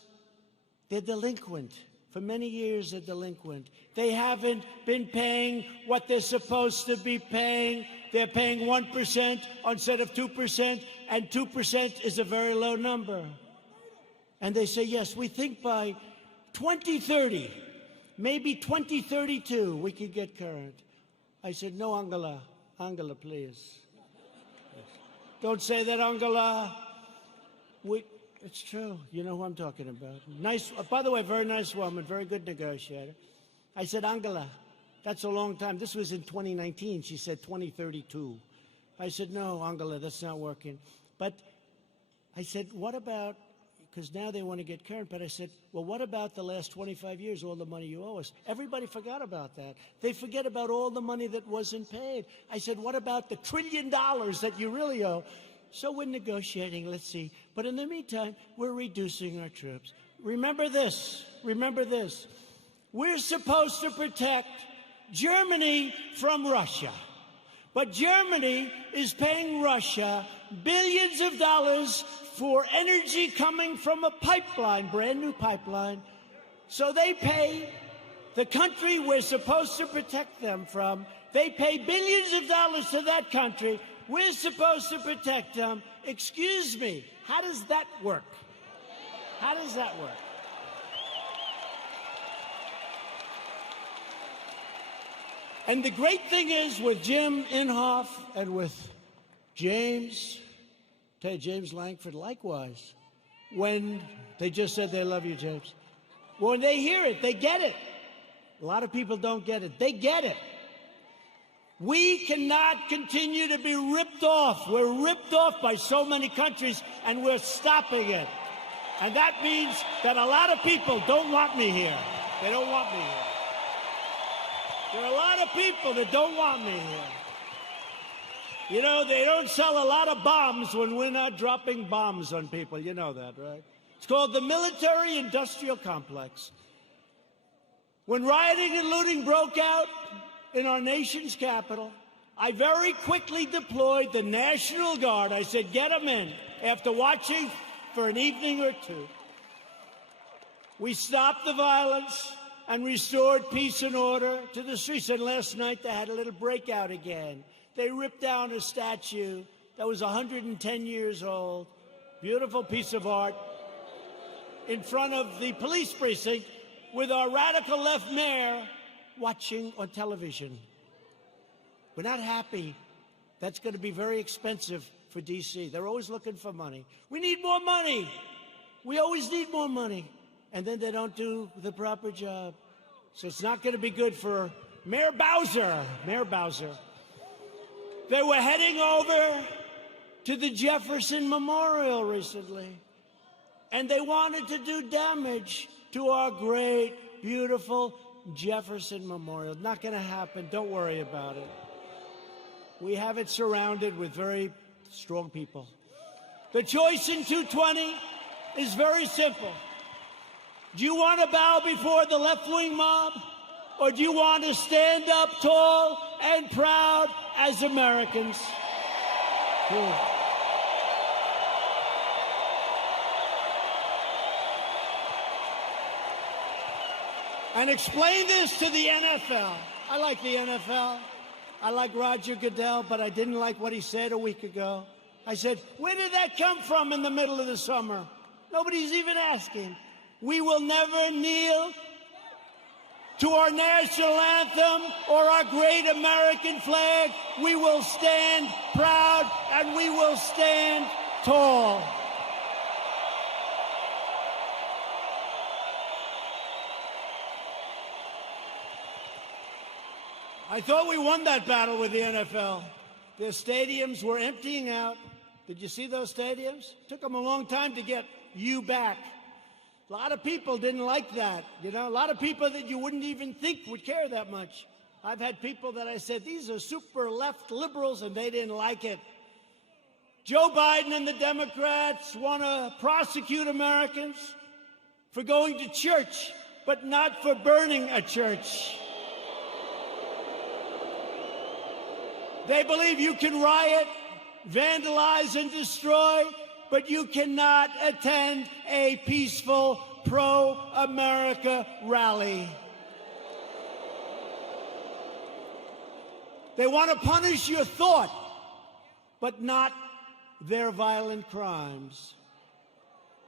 they're delinquent. For many years, they're delinquent. They haven't been paying what they're supposed to be paying. They're paying 1% instead of 2%, and 2% is a very low number. And they say, yes, we think by 2030, maybe 2032, we could get current. I said, no, Angela. Angela, please. Don't say that, Angela. It's true. You know who I'm talking about. Nice, by the way, very nice woman, very good negotiator. I said, Angela, that's a long time. This was in 2019. She said 2032. I said, no, Angela, that's not working. But I said, what about, because now they want to get current, but I said, well, what about the last 25 years, all the money you owe us? Everybody forgot about that. They forget about all the money that wasn't paid. I said, what about the $1 trillion that you really owe? So we're negotiating, let's see. But in the meantime, we're reducing our troops. Remember this, remember this. We're supposed to protect Germany from Russia. But Germany is paying Russia billions of dollars for energy coming from a pipeline, brand new pipeline. So they pay the country we're supposed to protect them from. They pay billions of dollars to that country. We're supposed to protect them. Excuse me, how does that work? How does that work? And the great thing is with Jim Inhofe and with James Langford, likewise, when they just said they love you, James. When they hear it, they get it. A lot of people don't get it. They get it. We cannot continue to be ripped off. We're ripped off by so many countries, and we're stopping it. And that means that a lot of people don't want me here. They don't want me here. There are a lot of people that don't want me here. You know, they don't sell a lot of bombs when we're not dropping bombs on people. You know that, right? It's called the military-industrial complex. When rioting and looting broke out in our nation's capital, I very quickly deployed the National Guard. I said, get them in. After watching for an evening or two, we stopped the violence and restored peace and order to the streets. And last night they had a little breakout again. They ripped down a statue that was 110 years old, beautiful piece of art, in front of the police precinct with our radical left mayor watching on television. We're not happy. That's going to be very expensive for D.C. They're always looking for money. We need more money. We always need more money. And then they don't do the proper job. So it's not going to be good for Mayor Bowser. Mayor Bowser. They were heading over to the Jefferson Memorial recently, and they wanted to do damage to our great, beautiful Jefferson Memorial. Not going to happen. Don't worry about it. We have it surrounded with very strong people. The choice in 220 is very simple. Do you want to bow before the left-wing mob, or do you want to stand up tall and proud as Americans? And explain this to the NFL. I like the NFL. I like Roger Goodell, but I didn't like what he said a week ago. I said, where did that come from in the middle of the summer? Nobody's even asking. We will never kneel to our national anthem or our great American flag. We will stand proud and we will stand tall. I thought we won that battle with the NFL. Their stadiums were emptying out. Did you see those stadiums? It took them a long time to get you back. A lot of people didn't like that, you know, a lot of people that you wouldn't even think would care that much. I've had people that I said, these are super left liberals, and they didn't like it. Joe Biden and the Democrats want to prosecute Americans for going to church, but not for burning a church. They believe you can riot, vandalize, and destroy, but you cannot attend a peaceful pro-America rally. They want to punish your thought, but not their violent crimes.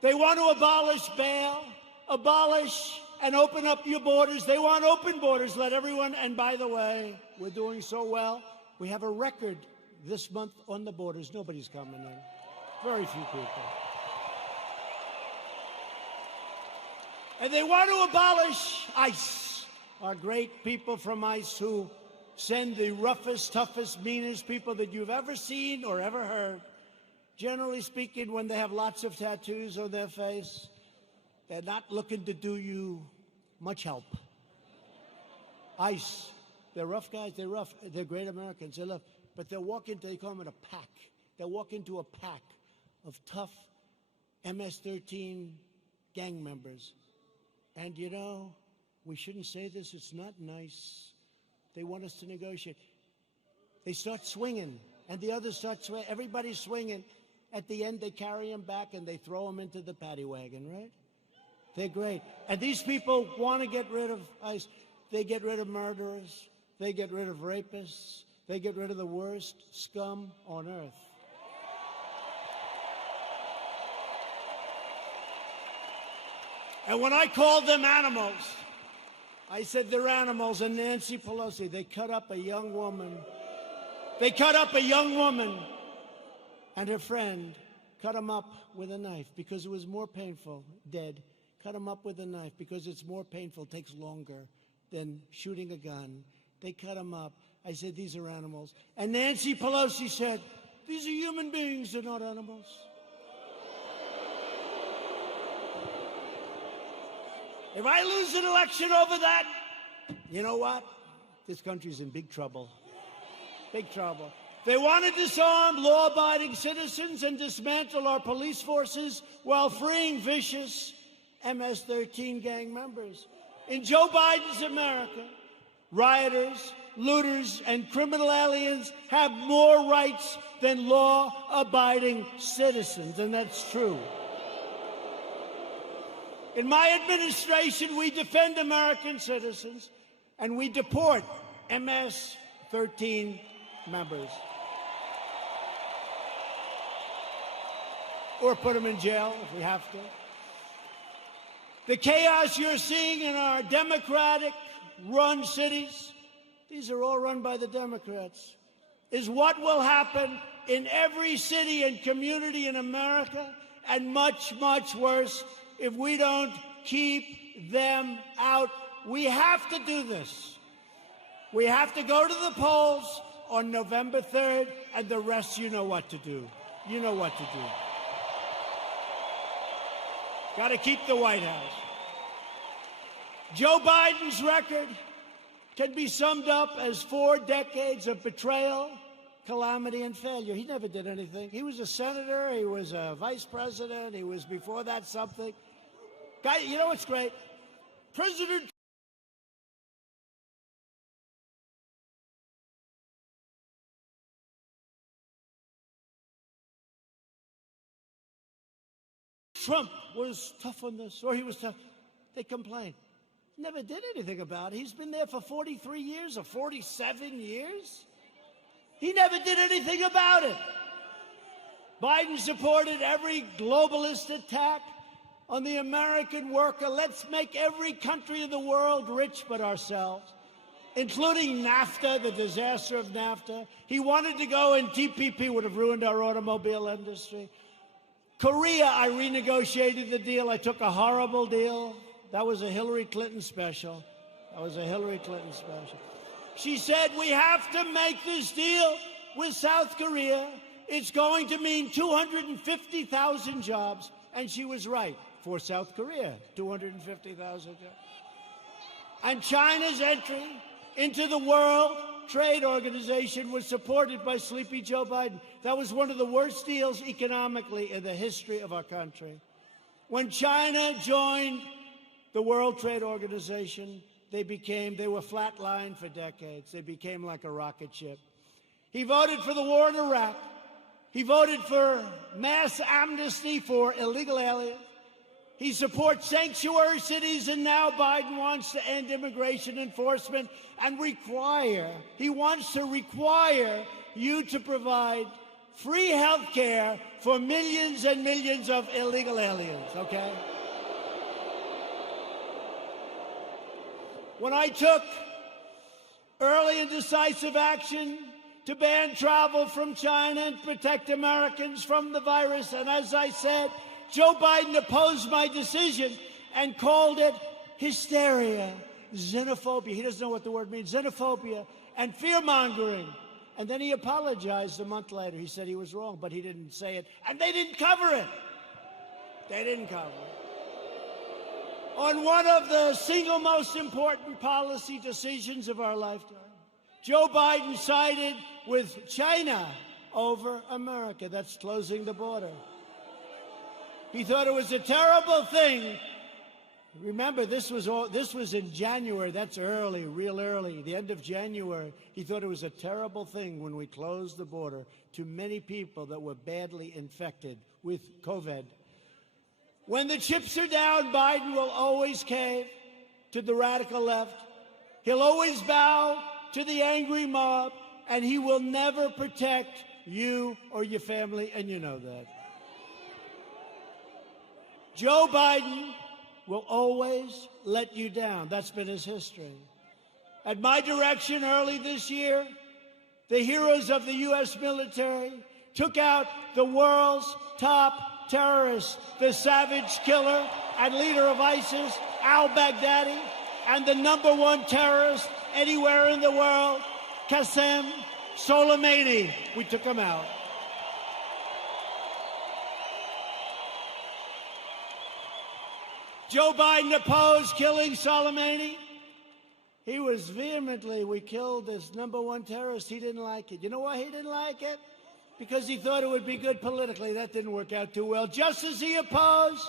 They want to abolish bail, abolish and open up your borders. They want open borders, let everyone, and by the way, we're doing so well. We have a record this month on the borders. Nobody's coming in. Very few people. And they want to abolish ICE, our great people from ICE who send the roughest, toughest, meanest people that you've ever seen or ever heard. Generally speaking, when they have lots of tattoos on their face, they're not looking to do you much help. ICE, they're rough guys, they're rough, they're great Americans, they love, but they'll walk into, they call them a pack. They'll walk into a pack of tough MS-13 gang members. And you know, we shouldn't say this, it's not nice. They want us to negotiate. They start swinging, and the others start swinging, everybody's swinging. At the end, they carry them back and they throw them into the paddy wagon, right? They're great. And these people want to get rid of ICE. They get rid of murderers. They get rid of rapists. They get rid of the worst scum on earth. And when I called them animals, I said they're animals. And Nancy Pelosi, they cut up a young woman. They cut up a young woman. And her friend cut him up with a knife because it was more painful, dead. Cut him up with a knife because it's more painful, takes longer than shooting a gun. They cut him up. I said, these are animals. And Nancy Pelosi said, these are human beings, they're not animals. If I lose an election over that, you know what? This country's in big trouble. Big trouble. They want to disarm law-abiding citizens and dismantle our police forces while freeing vicious MS-13 gang members. In Joe Biden's America, rioters, looters, and criminal aliens have more rights than law-abiding citizens, and that's true. In my administration, we defend American citizens, and we deport MS-13 members. Or put them in jail if we have to. The chaos you're seeing in our Democratic-run cities, these are all run by the Democrats, is what will happen in every city and community in America, and much, much worse if we don't keep them out. We have to do this. We have to go to the polls on November 3rd, and the rest, you know what to do. You know what to do. Got to keep the White House. Joe Biden's record can be summed up as 4 decades of betrayal, calamity, and failure. He never did anything. He was a senator. He was a vice president. He was, before that, something. Guy, you know what's great? President Trump was tough on this, or he was tough. They complained. Never did anything about it. He's been there for 43 years or 47 years. He never did anything about it. Biden supported every globalist attack on the American worker. Let's make every country in the world rich but ourselves, including NAFTA, the disaster of NAFTA. He wanted to go, and TPP would have ruined our automobile industry. Korea, I renegotiated the deal. I took a horrible deal. That was a Hillary Clinton special. That was a Hillary Clinton special. She said, we have to make this deal with South Korea. It's going to mean 250,000 jobs. And she was right. For South Korea, 250,000 jobs. And China's entry into the World Trade Organization was supported by sleepy Joe Biden. That was one of the worst deals economically in the history of our country. When China joined the World Trade Organization, they were flatlined for decades. They became like a rocket ship. He voted for the war in Iraq. He voted for mass amnesty for illegal aliens. He supports sanctuary cities, and now Biden wants to end immigration enforcement and he wants to require you to provide free health care for millions and millions of illegal aliens, okay? When I took early and decisive action to ban travel from China and protect Americans from the virus, and as I said, Joe Biden opposed my decision and called it hysteria, xenophobia. He doesn't know what the word means, xenophobia, and fear-mongering. And then he apologized a month later. He said he was wrong, but he didn't say it. And they didn't cover it. They didn't cover it. On one of the single most important policy decisions of our lifetime, Joe Biden sided with China over America. That's closing the border. He thought it was a terrible thing. Remember, this was in January. That's early, real early, the end of January. He thought it was a terrible thing when we closed the border to many people that were badly infected with COVID. When the chips are down, Biden will always cave to the radical left. He'll always bow to the angry mob, and he will never protect you or your family, and you know that. Joe Biden will always let you down. That's been his history. At my direction early this year, the heroes of the U.S. military took out the world's top terrorist, the savage killer and leader of ISIS, al-Baghdadi, and the #1 terrorist anywhere in the world, Qasem Soleimani. We took him out. Joe Biden opposed killing Soleimani. He was we killed this #1 terrorist. He didn't like it. You know why he didn't like it? Because he thought it would be good politically. That didn't work out too well. Just as he opposed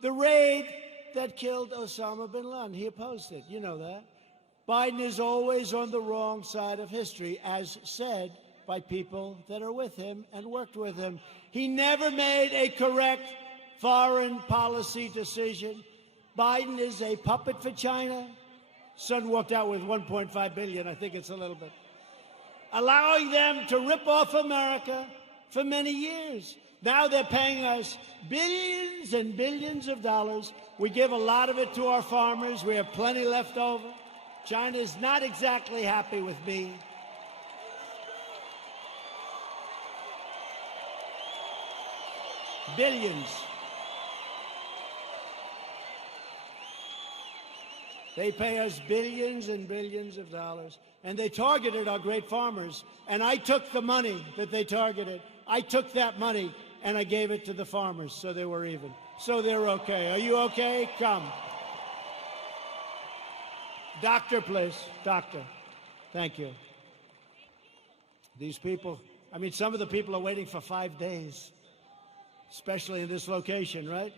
the raid that killed Osama bin Laden. He opposed it. You know that. Biden is always on the wrong side of history, as said by people that are with him and worked with him. He never made a correct foreign policy decision. Biden is a puppet for China. Son walked out with $1.5 billion. I think it's a little bit. Allowing them to rip off America for many years. Now they're paying us billions and billions of dollars. We give a lot of it to our farmers. We have plenty left over. China is not exactly happy with me. Billions. They pay us billions and billions of dollars, and they targeted our great farmers. And I took the money that they targeted. I took that money, and I gave it to the farmers, so they were even. So they're okay. Are you okay? Come. Doctor, please. Doctor. Thank you. These people, I mean, some of the people are waiting for 5 days, especially in this location, right?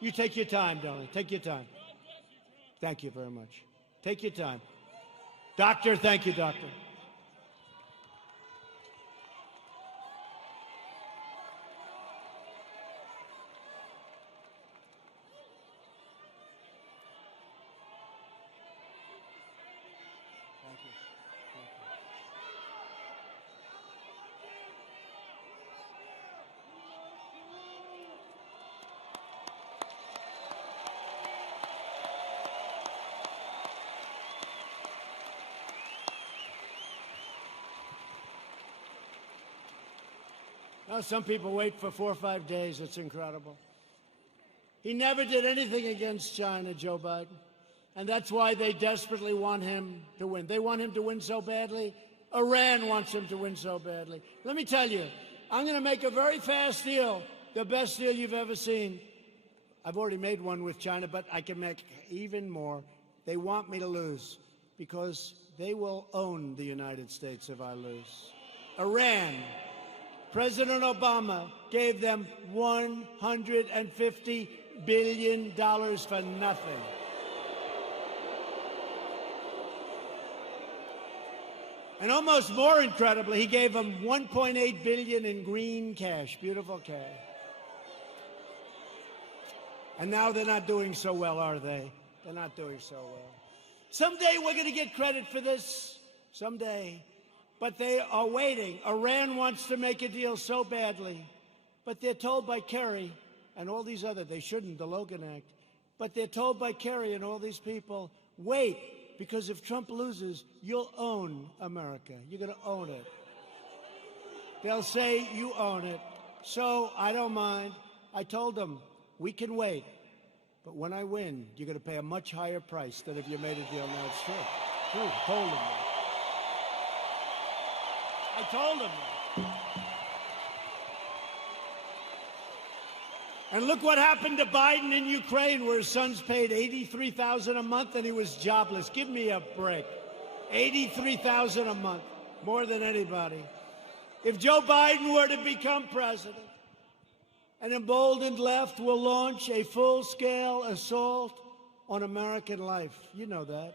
You take your time, darling. Take your time. Thank you very much. Take your time. Doctor, thank you, doctor. Thank you. Now, some people wait for 4 or 5 days. It's incredible. He never did anything against China, Joe Biden. And that's why they desperately want him to win. They want him to win so badly. Iran wants him to win so badly. Let me tell you, I'm going to make a very fast deal, the best deal you've ever seen. I've already made one with China, but I can make even more. They want me to lose because they will own the United States if I lose. Iran, President Obama gave them $150 billion for nothing. And almost more incredibly, he gave them $1.8 billion in green cash, beautiful cash. And now they're not doing so well, are they? They're not doing so well. Someday we're going to get credit for this, someday. But they are waiting. Iran wants to make a deal so badly. But they're told by Kerry and all these other, they shouldn't, the Logan Act. But they're told by Kerry and all these people, wait, because if Trump loses, you'll own America. You're going to own it. They'll say you own it. So I don't mind. I told them, we can wait. But when I win, you're going to pay a much higher price than if you made a deal. Now, it's true. True. Told them that. I told them that. And look what happened to Biden in Ukraine, where his sons paid $83,000 a month and he was jobless. Give me a break. $83,000 a month, more than anybody. If Joe Biden were to become president, an emboldened left will launch a full-scale assault on American life. You know that.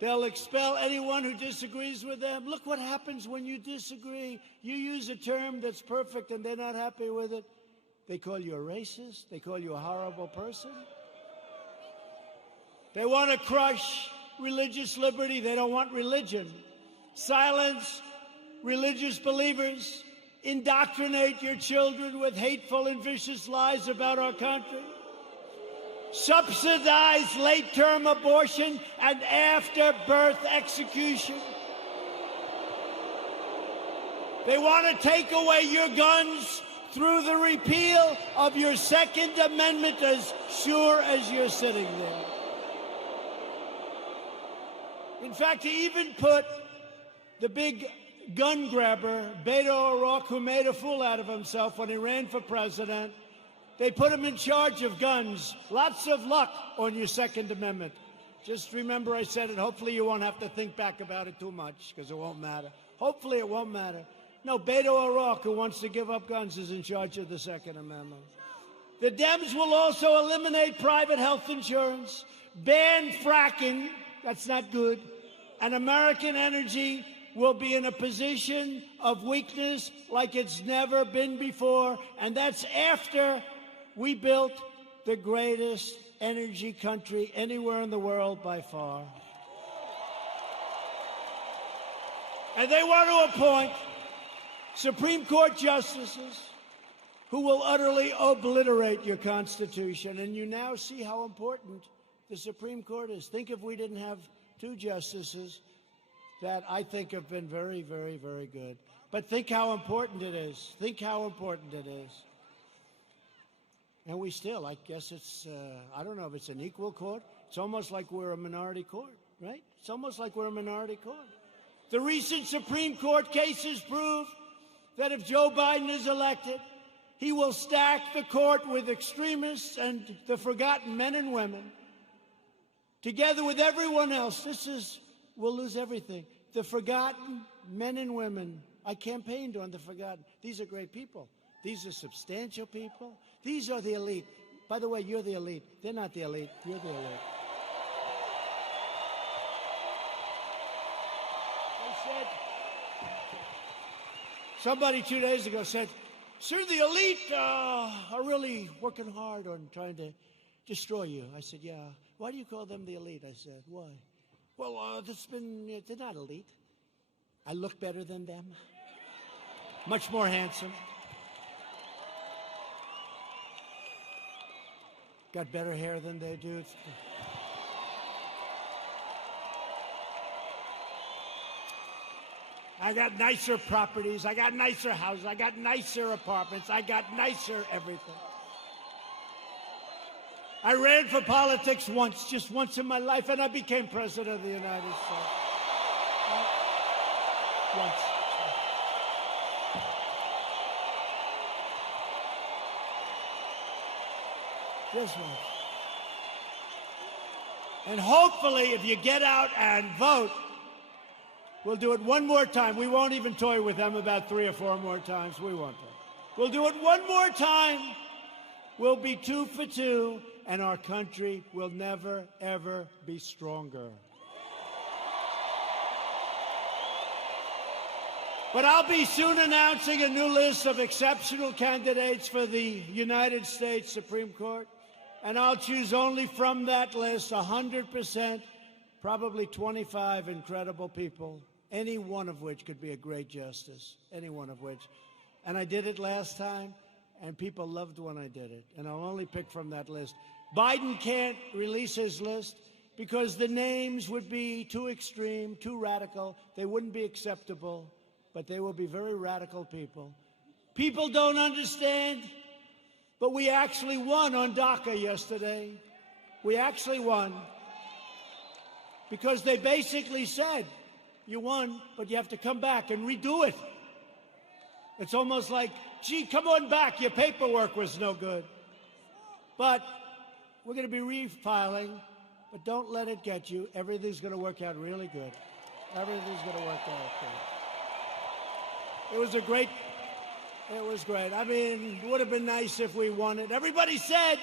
They'll expel anyone who disagrees with them. Look what happens when you disagree. You use a term that's perfect and they're not happy with it. They call you a racist. They call you a horrible person. They want to crush religious liberty. They don't want religion. Silence religious believers. Indoctrinate your children with hateful and vicious lies about our country. Subsidize late-term abortion and after-birth execution. They want to take away your guns through the repeal of your Second Amendment, as sure as you're sitting there. In fact, he even put the big gun grabber, Beto O'Rourke, who made a fool out of himself when he ran for president, they put him in charge of guns. Lots of luck on your Second Amendment. Just remember I said it. Hopefully you won't have to think back about it too much, because it won't matter. Hopefully it won't matter. No, Beto O'Rourke, who wants to give up guns, is in charge of the Second Amendment. The Dems will also eliminate private health insurance, ban fracking, that's not good, and American energy will be in a position of weakness like it's never been before, and that's after we built the greatest energy country anywhere in the world by far. And they want to appoint Supreme Court justices who will utterly obliterate your Constitution. And you now see how important the Supreme Court is. Think if we didn't have two justices that I think have been very, very, very good. But think how important it is. Think how important it is. And we still, I guess it's, I don't know if it's an equal court. It's almost like we're a minority court, right? It's almost like we're a minority court. The recent Supreme Court cases prove that if Joe Biden is elected, he will stack the court with extremists and the forgotten men and women. Together with everyone else, we'll lose everything. The forgotten men and women. I campaigned on the forgotten. These are great people. These are substantial people. These are the elite. By the way, you're the elite. They're not the elite. You're the elite. They said, somebody 2 days ago said, sir, the elite are really working hard on trying to destroy you. I said, yeah. Why do you call them the elite? I said, why? Well, they're not elite. I look better than them. Much more handsome. Got better hair than they do. I got nicer properties. I got nicer houses. I got nicer apartments. I got nicer everything. I ran for politics once, just once in my life, and I became president of the United States. Once. Just once. And hopefully, if you get out and vote, we'll do it one more time. We won't even toy with them about 3 or 4 more times. We won't. We'll do it one more time. We'll be 2 for 2, and our country will never, ever be stronger. But I'll be soon announcing a new list of exceptional candidates for the United States Supreme Court, and I'll choose only from that list 100%, probably 25 incredible people, any one of which could be a great justice, any one of which. And I did it last time, and people loved when I did it, and I'll only pick from that list. Biden can't release his list because the names would be too extreme, too radical. They wouldn't be acceptable, but they will be very radical people. People don't understand, but we actually won on DACA yesterday. We actually won because they basically said, you won, but you have to come back and redo it. It's almost like, gee, come on back. Your paperwork was no good. But we're going to be refiling, but don't let it get you. Everything's going to work out really good. Everything's going to work out good. It was great. I mean, it would have been nice if we won it. Everybody said,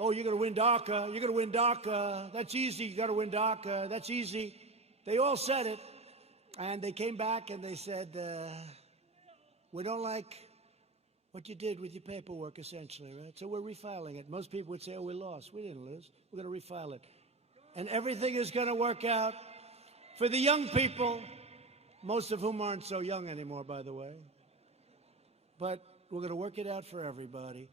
oh, you're going to win DACA. You're going to win DACA. That's easy. You got to win DACA. That's easy. They all said it. And they came back and they said, we don't like what you did with your paperwork, essentially, right? So we're refiling it. Most people would say, oh, we lost. We didn't lose. We're going to refile it. And everything is going to work out for the young people, most of whom aren't so young anymore, by the way. But we're going to work it out for everybody.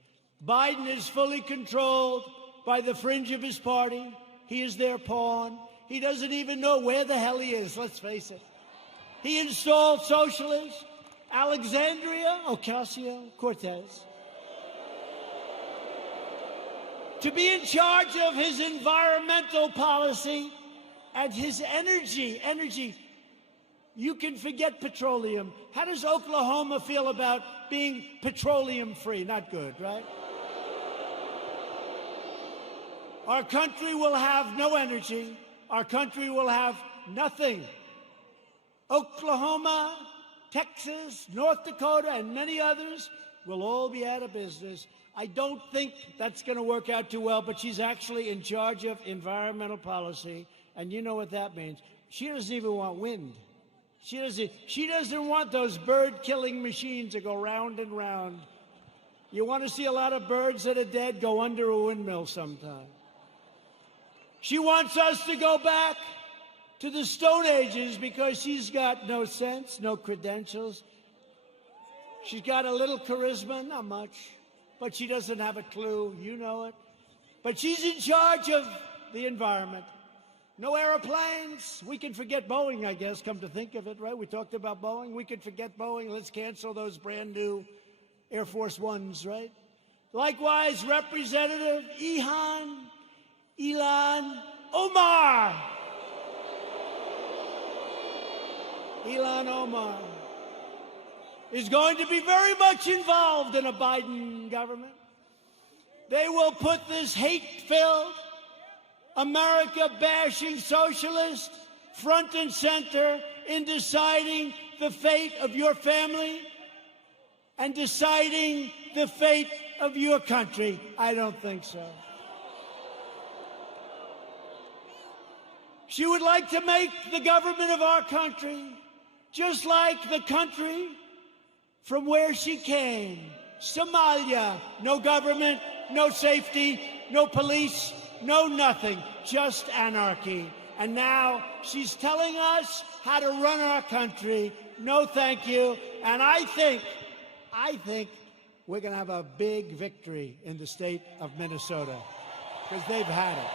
Biden is fully controlled by the fringe of his party. He is their pawn. He doesn't even know where the hell he is, let's face it. He installed socialists, Alexandria Ocasio-Cortez, to be in charge of his environmental policy and his energy. You can forget petroleum. How does Oklahoma feel about being petroleum-free? Not good, right? Our country will have no energy. Our country will have nothing. Oklahoma, Texas, North Dakota, and many others will all be out of business. I don't think that's going to work out too well, but she's actually in charge of environmental policy, and you know what that means. She doesn't even want wind. She doesn't want those bird-killing machines to go round and round. You want to see a lot of birds that are dead? Go under a windmill sometime. She wants us to go back to the Stone Ages because she's got no sense, no credentials. She's got a little charisma, not much, but she doesn't have a clue. You know it. But she's in charge of the environment. No airplanes. We can forget Boeing, I guess, come to think of it, right? We talked about Boeing. We could forget Boeing. Let's cancel those brand new Air Force Ones, right? Likewise, Representative Ilhan Omar. Ilhan Omar is going to be very much involved in a Biden government. They will put this hate-filled, America-bashing socialist front and center in deciding the fate of your family and deciding the fate of your country. I don't think so. She would like to make the government of our country just like the country from where she came, Somalia. No government, no safety, no police, no nothing, just anarchy. And now she's telling us how to run our country. No, thank you. And I think we're going to have a big victory in the state of Minnesota because they've had it.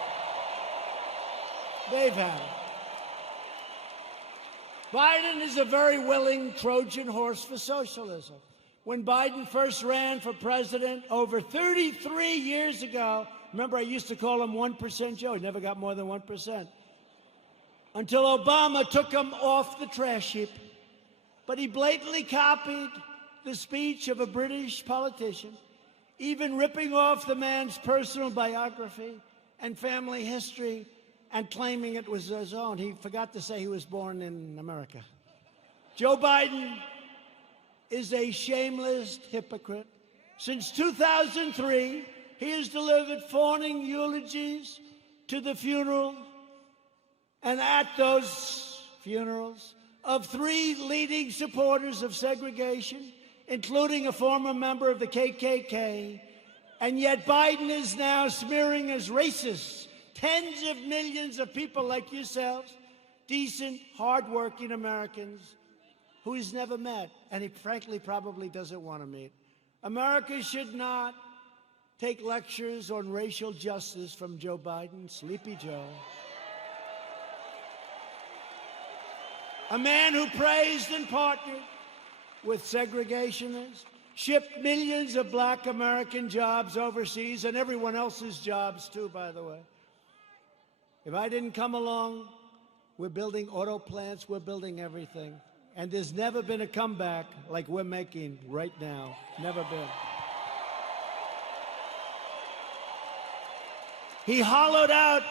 They've had it. Biden is a very willing Trojan horse for socialism. When Biden first ran for president over 33 years ago, remember I used to call him 1% Joe. He never got more than 1%. Until Obama took him off the trash heap. But he blatantly copied the speech of a British politician, even ripping off the man's personal biography and family history and claiming it was his own. He forgot to say he was born in America. Joe Biden is a shameless hypocrite. Since 2003, he has delivered fawning eulogies to the funeral and at those funerals of 3 leading supporters of segregation, including a former member of the KKK. And yet Biden is now smearing as racist tens of millions of people like yourselves, decent, hardworking Americans who he's never met, and he frankly probably doesn't want to meet. America should not take lectures on racial justice from Joe Biden, Sleepy Joe. A man who praised and partnered with segregationists, shipped millions of black American jobs overseas, and everyone else's jobs too, by the way. If I didn't come along, we're building auto plants, we're building everything. And there's never been a comeback like we're making right now. Never been. He hollowed out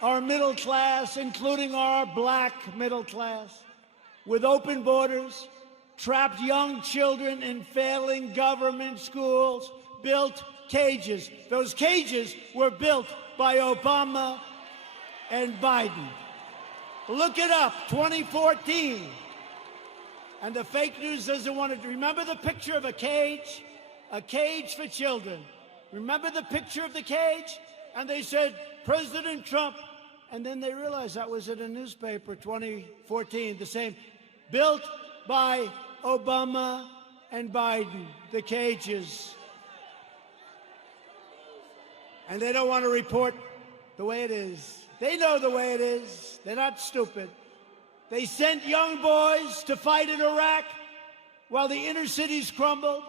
our middle class, including our black middle class, with open borders, trapped young children in failing government schools, built cages. Those cages were built by Obama and Biden. Look it up, 2014. And the fake news doesn't want to. Remember the picture of a cage for children. Remember the picture of the cage? And they said, President Trump. And then they realized that was in a newspaper, 2014, the same. Built by Obama and Biden, the cages. And they don't want to report the way it is. They know the way it is. They're not stupid. They sent young boys to fight in Iraq while the inner cities crumbled,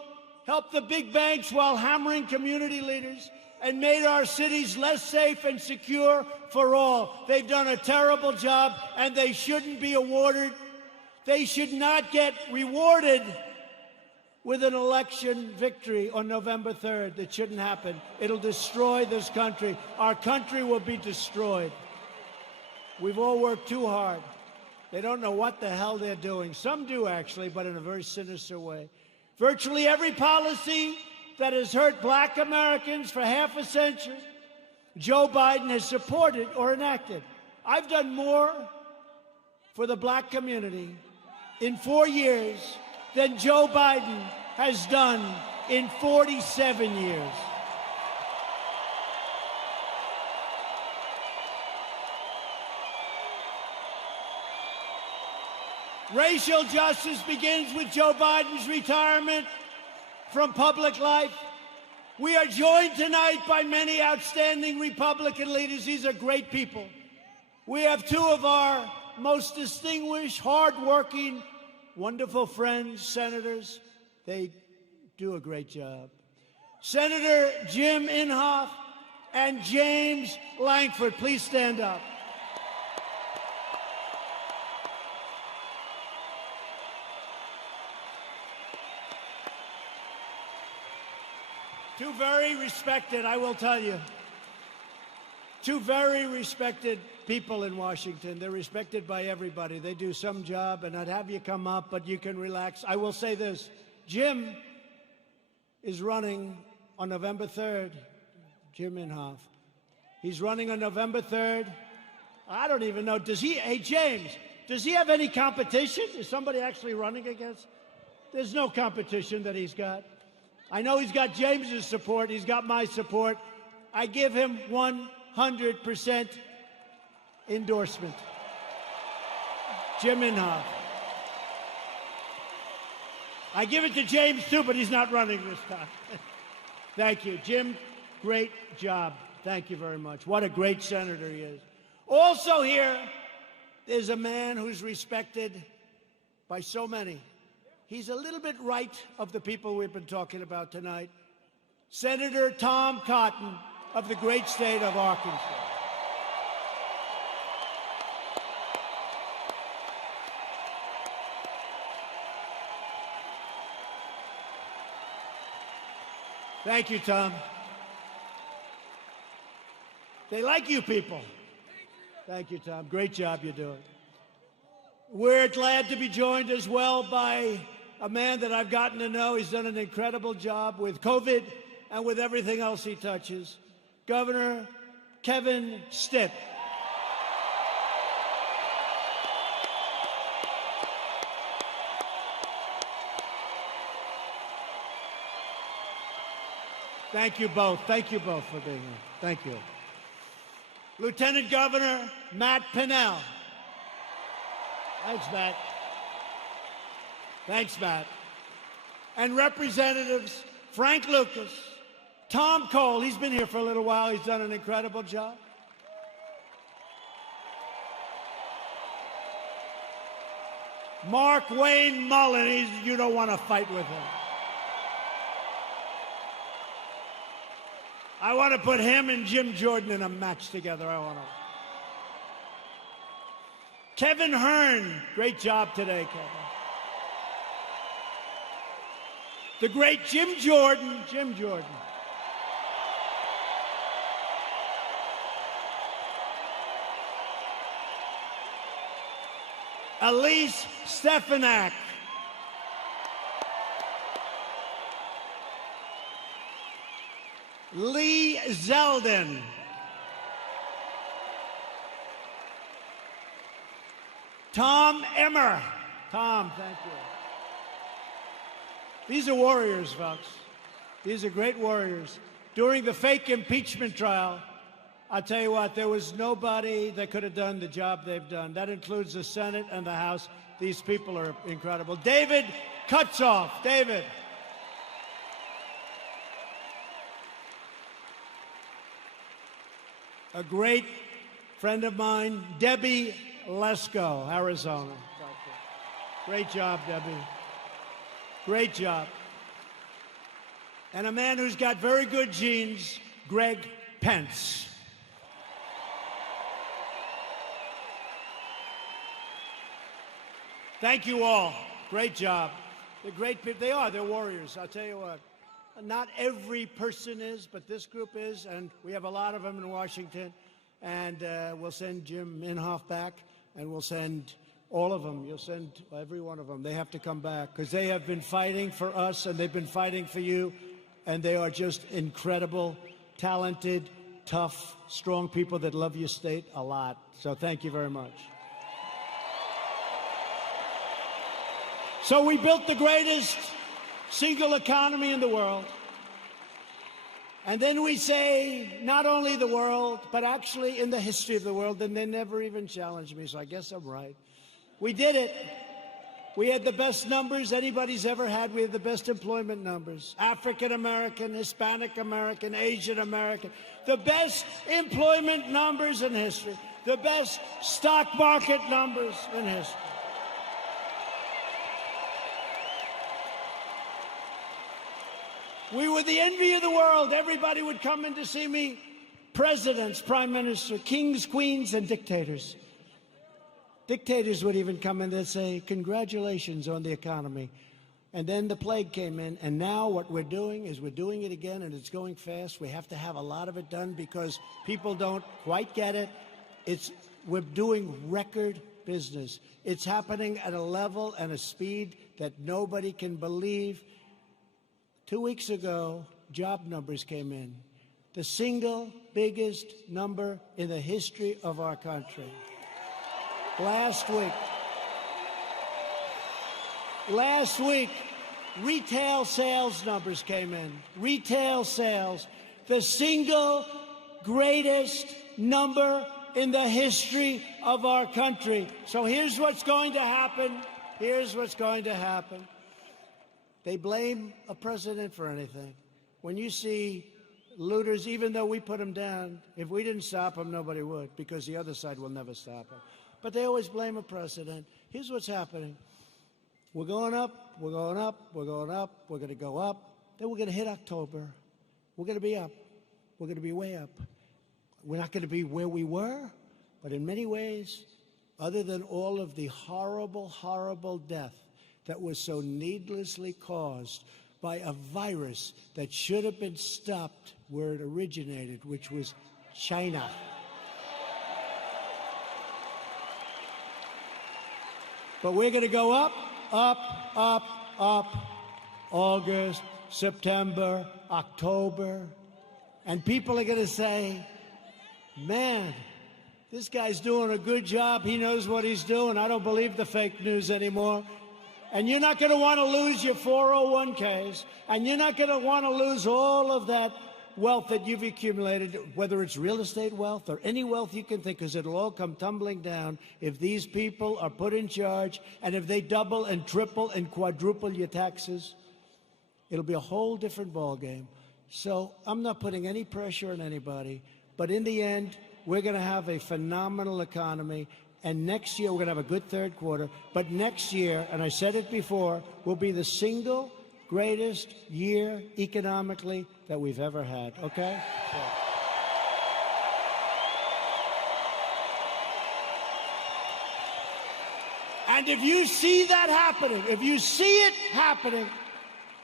helped the big banks while hammering community leaders, and made our cities less safe and secure for all. They've done a terrible job, and they shouldn't be awarded. They should not get rewarded with an election victory on November 3rd. That shouldn't happen. It'll destroy this country. Our country will be destroyed. We've all worked too hard. They don't know what the hell they're doing. Some do, actually, but in a very sinister way. Virtually every policy that has hurt black Americans for half a century, Joe Biden has supported or enacted. I've done more for the black community in 4 years than Joe Biden has done in 47 years. Racial justice begins with Joe Biden's retirement from public life. We are joined tonight by many outstanding Republican leaders. These are great people. We have 2 of our most distinguished, hardworking, wonderful friends, senators. They do a great job. Senator Jim Inhofe and James Lankford, please stand up. Two very respected, I will tell you, 2 very respected people in Washington. They're respected by everybody. They do some job, and I'd have you come up, but you can relax. I will say this. Jim is running on November 3rd. Jim Inhofe. He's running on November 3rd. I don't even know. Does he, hey, James, does he have any competition? Is somebody actually running against? There's no competition that he's got. I know he's got James's support. He's got my support. I give him 100% endorsement. Jim Inhofe. I give it to James, too, but he's not running this time. Thank you. Jim, great job. Thank you very much. What a great senator he is. Also here is a man who's respected by so many. He's a little bit right of the people we've been talking about tonight. Senator Tom Cotton of the great state of Arkansas. Thank you, Tom. They like you people. Thank you, Tom. Great job you're doing. We're glad to be joined as well by a man that I've gotten to know. He's done an incredible job with COVID and with everything else he touches. Governor Kevin Stitt. Thank you both. Thank you both for being here. Thank you. Lieutenant Governor Matt Pinnell. Thanks, Matt. Thanks, Matt. And Representatives Frank Lucas, Tom Cole, he's been here for a little while. He's done an incredible job. Mark Wayne Mullen, you don't want to fight with him. I want to put him and Jim Jordan in a match together. I want to. Kevin Hearn, great job today, Kevin. The great Jim Jordan. Elise Stefanak. Lee Zeldin. Tom Emmer. Tom, thank you. These are warriors, folks. These are great warriors. During the fake impeachment trial, I'll tell you what, there was nobody that could have done the job they've done. That includes the Senate and the House. These people are incredible. David Kutzoff. David. A great friend of mine, Debbie Lesko, Arizona. Great job, Debbie. Great job. And a man who's got very good genes, Greg Pence. Thank you all. Great job. They're great people. They are. They're warriors. I'll tell you what. Not every person is, but this group is, and we have a lot of them in Washington. And we'll send Jim Inhofe back, and we'll send all of them. You'll send every one of them. They have to come back because they have been fighting for us, and they've been fighting for you, and they are just incredible, talented, tough, strong people that love your state a lot. So thank you very much. So we built the greatest single economy in the world. And then we say, not only the world, but actually in the history of the world, and they never even challenged me, so I guess I'm right. We did it. We had the best numbers anybody's ever had. We had the best employment numbers. African American, Hispanic American, Asian American. The best employment numbers in history. The best stock market numbers in history. We were the envy of the world. Everybody would come in to see me. Presidents, prime minister, kings, queens, and dictators. Dictators would even come in and say, congratulations on the economy. And then the plague came in, and now what we're doing is we're doing it again, and it's going fast. We have to have a lot of it done because people don't quite get it. We're doing record business. It's happening at a level and a speed that nobody can believe. 2 weeks ago, job numbers came in. The single biggest number in the history of our country. Last week, retail sales numbers came in. Retail sales, the single greatest number in the history of our country. So here's what's going to happen. Here's what's going to happen. They blame a president for anything. When you see looters, even though we put them down, if we didn't stop them, nobody would, because the other side will never stop them. But they always blame a president. Here's what's happening. We're going up, we're going up, we're going up, we're going to go up. Then we're going to hit October. We're going to be up. We're going to be way up. We're not going to be where we were, but in many ways, other than all of the horrible, horrible death that was so needlessly caused by a virus that should have been stopped where it originated, which was China. But we're going to go up, up, up, up, August, September, October. And people are going to say, man, this guy's doing a good job. He knows what he's doing. I don't believe the fake news anymore. And you're not going to want to lose your 401ks. And you're not going to want to lose all of that wealth that you've accumulated, whether it's real estate wealth or any wealth you can think, because it'll all come tumbling down if these people are put in charge, and if they double and triple and quadruple your taxes. It'll be a whole different ballgame. So I'm not putting any pressure on anybody, but in the end, we're going to have a phenomenal economy, and next year we're going to have a good third quarter, but next year, and I said it before, will be the single greatest year economically that we've ever had, okay? And if you see that happening, if you see it happening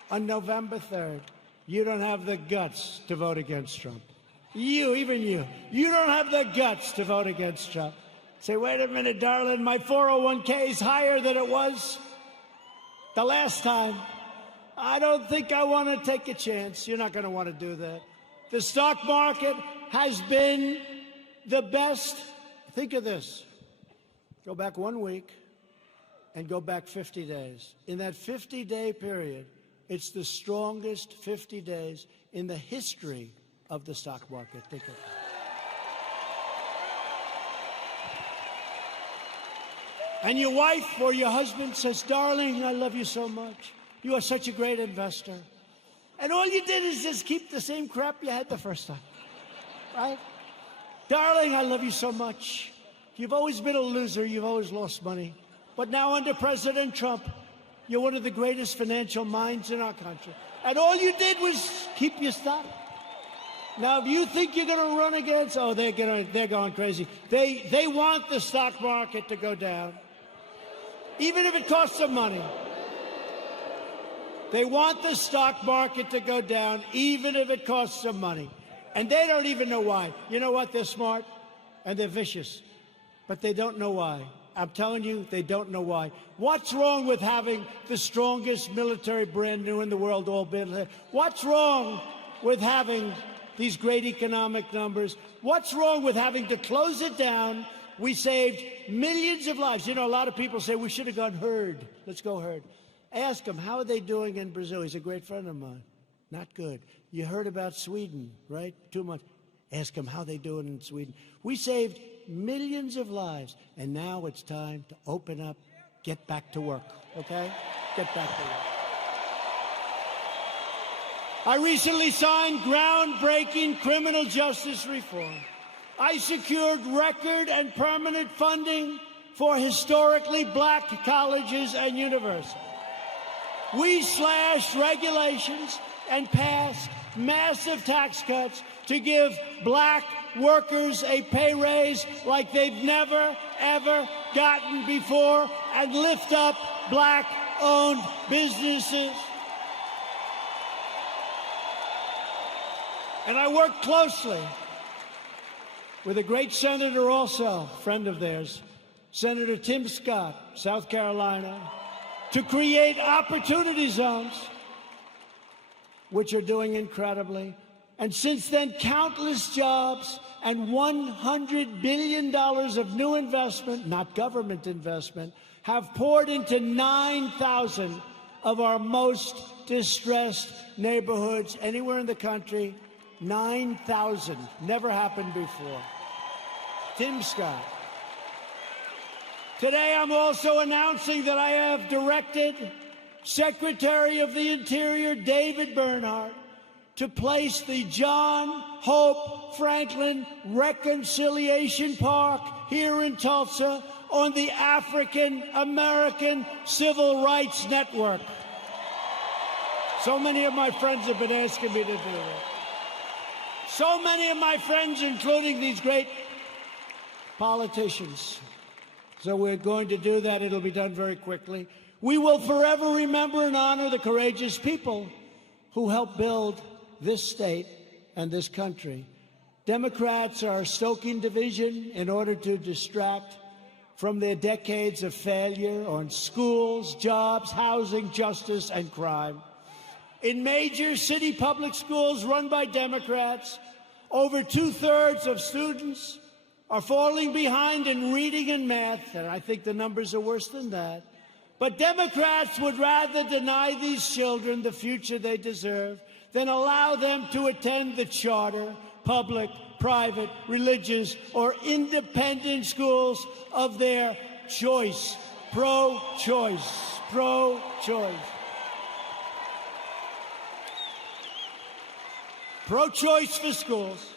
on November 3rd, you don't have the guts to vote against Trump. Even you don't have the guts to vote against Trump. Say, wait a minute, darling, my 401k is higher than it was the last time. I don't think I want to take a chance. You're not going to want to do that. The stock market has been the best. Think of this. Go back 1 week and go back 50 days. In that 50-day period, it's the strongest 50 days in the history of the stock market. Think of it. And your wife or your husband says, darling, I love you so much. You are such a great investor. And all you did is just keep the same crap you had the first time, right? Darling, I love you so much. You've always been a loser. You've always lost money. But now under President Trump, you're one of the greatest financial minds in our country. And all you did was keep your stock. Now, if you think you're going to run against, oh, they're going crazy. They want the stock market to go down, even if it costs them money. They want the stock market to go down, even if it costs them money. And they don't even know why. You know what? They're smart and they're vicious, but they don't know why. I'm telling you, they don't know why. What's wrong with having the strongest military brand new in the world all built? What's wrong with having these great economic numbers? What's wrong with having to close it down? We saved millions of lives. You know, a lot of people say we should have gone herd. Let's go herd. Ask him, how are they doing in Brazil? He's a great friend of mine. Not good. You heard about Sweden, right? 2 months. Ask him how they doing in Sweden. We saved millions of lives, and now it's time to open up, get back to work, okay? Get back to work. I recently signed groundbreaking criminal justice reform. I secured record and permanent funding for historically black colleges and universities. We slashed regulations and passed massive tax cuts to give black workers a pay raise like they've never, ever gotten before, and lift up black-owned businesses. And I worked closely with a great senator also, friend of theirs, Senator Tim Scott, South Carolina, to create opportunity zones, which are doing incredibly. And since then, countless jobs and $100 billion of new investment, not government investment, have poured into 9,000 of our most distressed neighborhoods anywhere in the country. 9,000. Never happened before. Tim Scott. Today, I'm also announcing that I have directed Secretary of the Interior David Bernhardt to place the John Hope Franklin Reconciliation Park here in Tulsa on the African American Civil Rights Network. So many of my friends have been asking me to do that. So many of my friends, including these great politicians. So we're going to do that. It'll be done very quickly. We will forever remember and honor the courageous people who helped build this state and this country. Democrats are stoking division in order to distract from their decades of failure on schools, jobs, housing, justice, and crime. In major city public schools run by Democrats, over 2/3 of students are falling behind in reading and math, and I think the numbers are worse than that. But Democrats would rather deny these children the future they deserve than allow them to attend the charter, public, private, religious, or independent schools of their choice. Pro-choice. Pro-choice. Pro-choice for schools.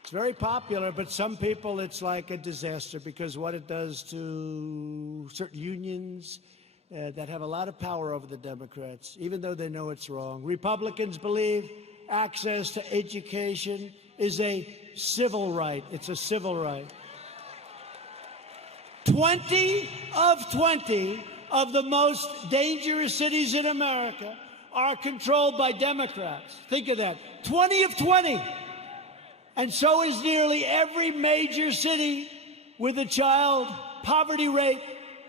It's very popular, but some people it's like a disaster because what it does to certain unions that have a lot of power over the Democrats, even though they know it's wrong. Republicans believe access to education is a civil right. It's a civil right. 20 of the most dangerous cities in America are controlled by Democrats. Think of that. 20 of 20. And so is nearly every major city with a child poverty rate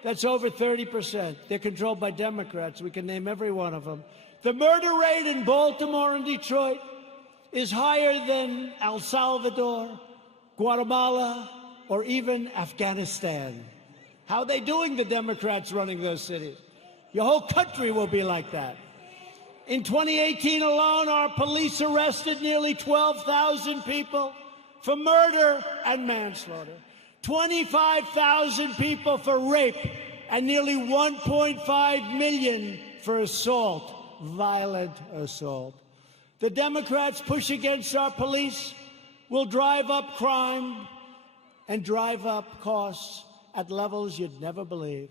that's over 30%. They're controlled by Democrats. We can name every one of them. The murder rate in Baltimore and Detroit is higher than El Salvador, Guatemala, or even Afghanistan. How are they doing, the Democrats running those cities? Your whole country will be like that. In 2018 alone, our police arrested nearly 12,000 people for murder and manslaughter, 25,000 people for rape, and nearly 1.5 million for assault, violent assault. The Democrats' push against our police will drive up crime and drive up costs at levels you'd never believe.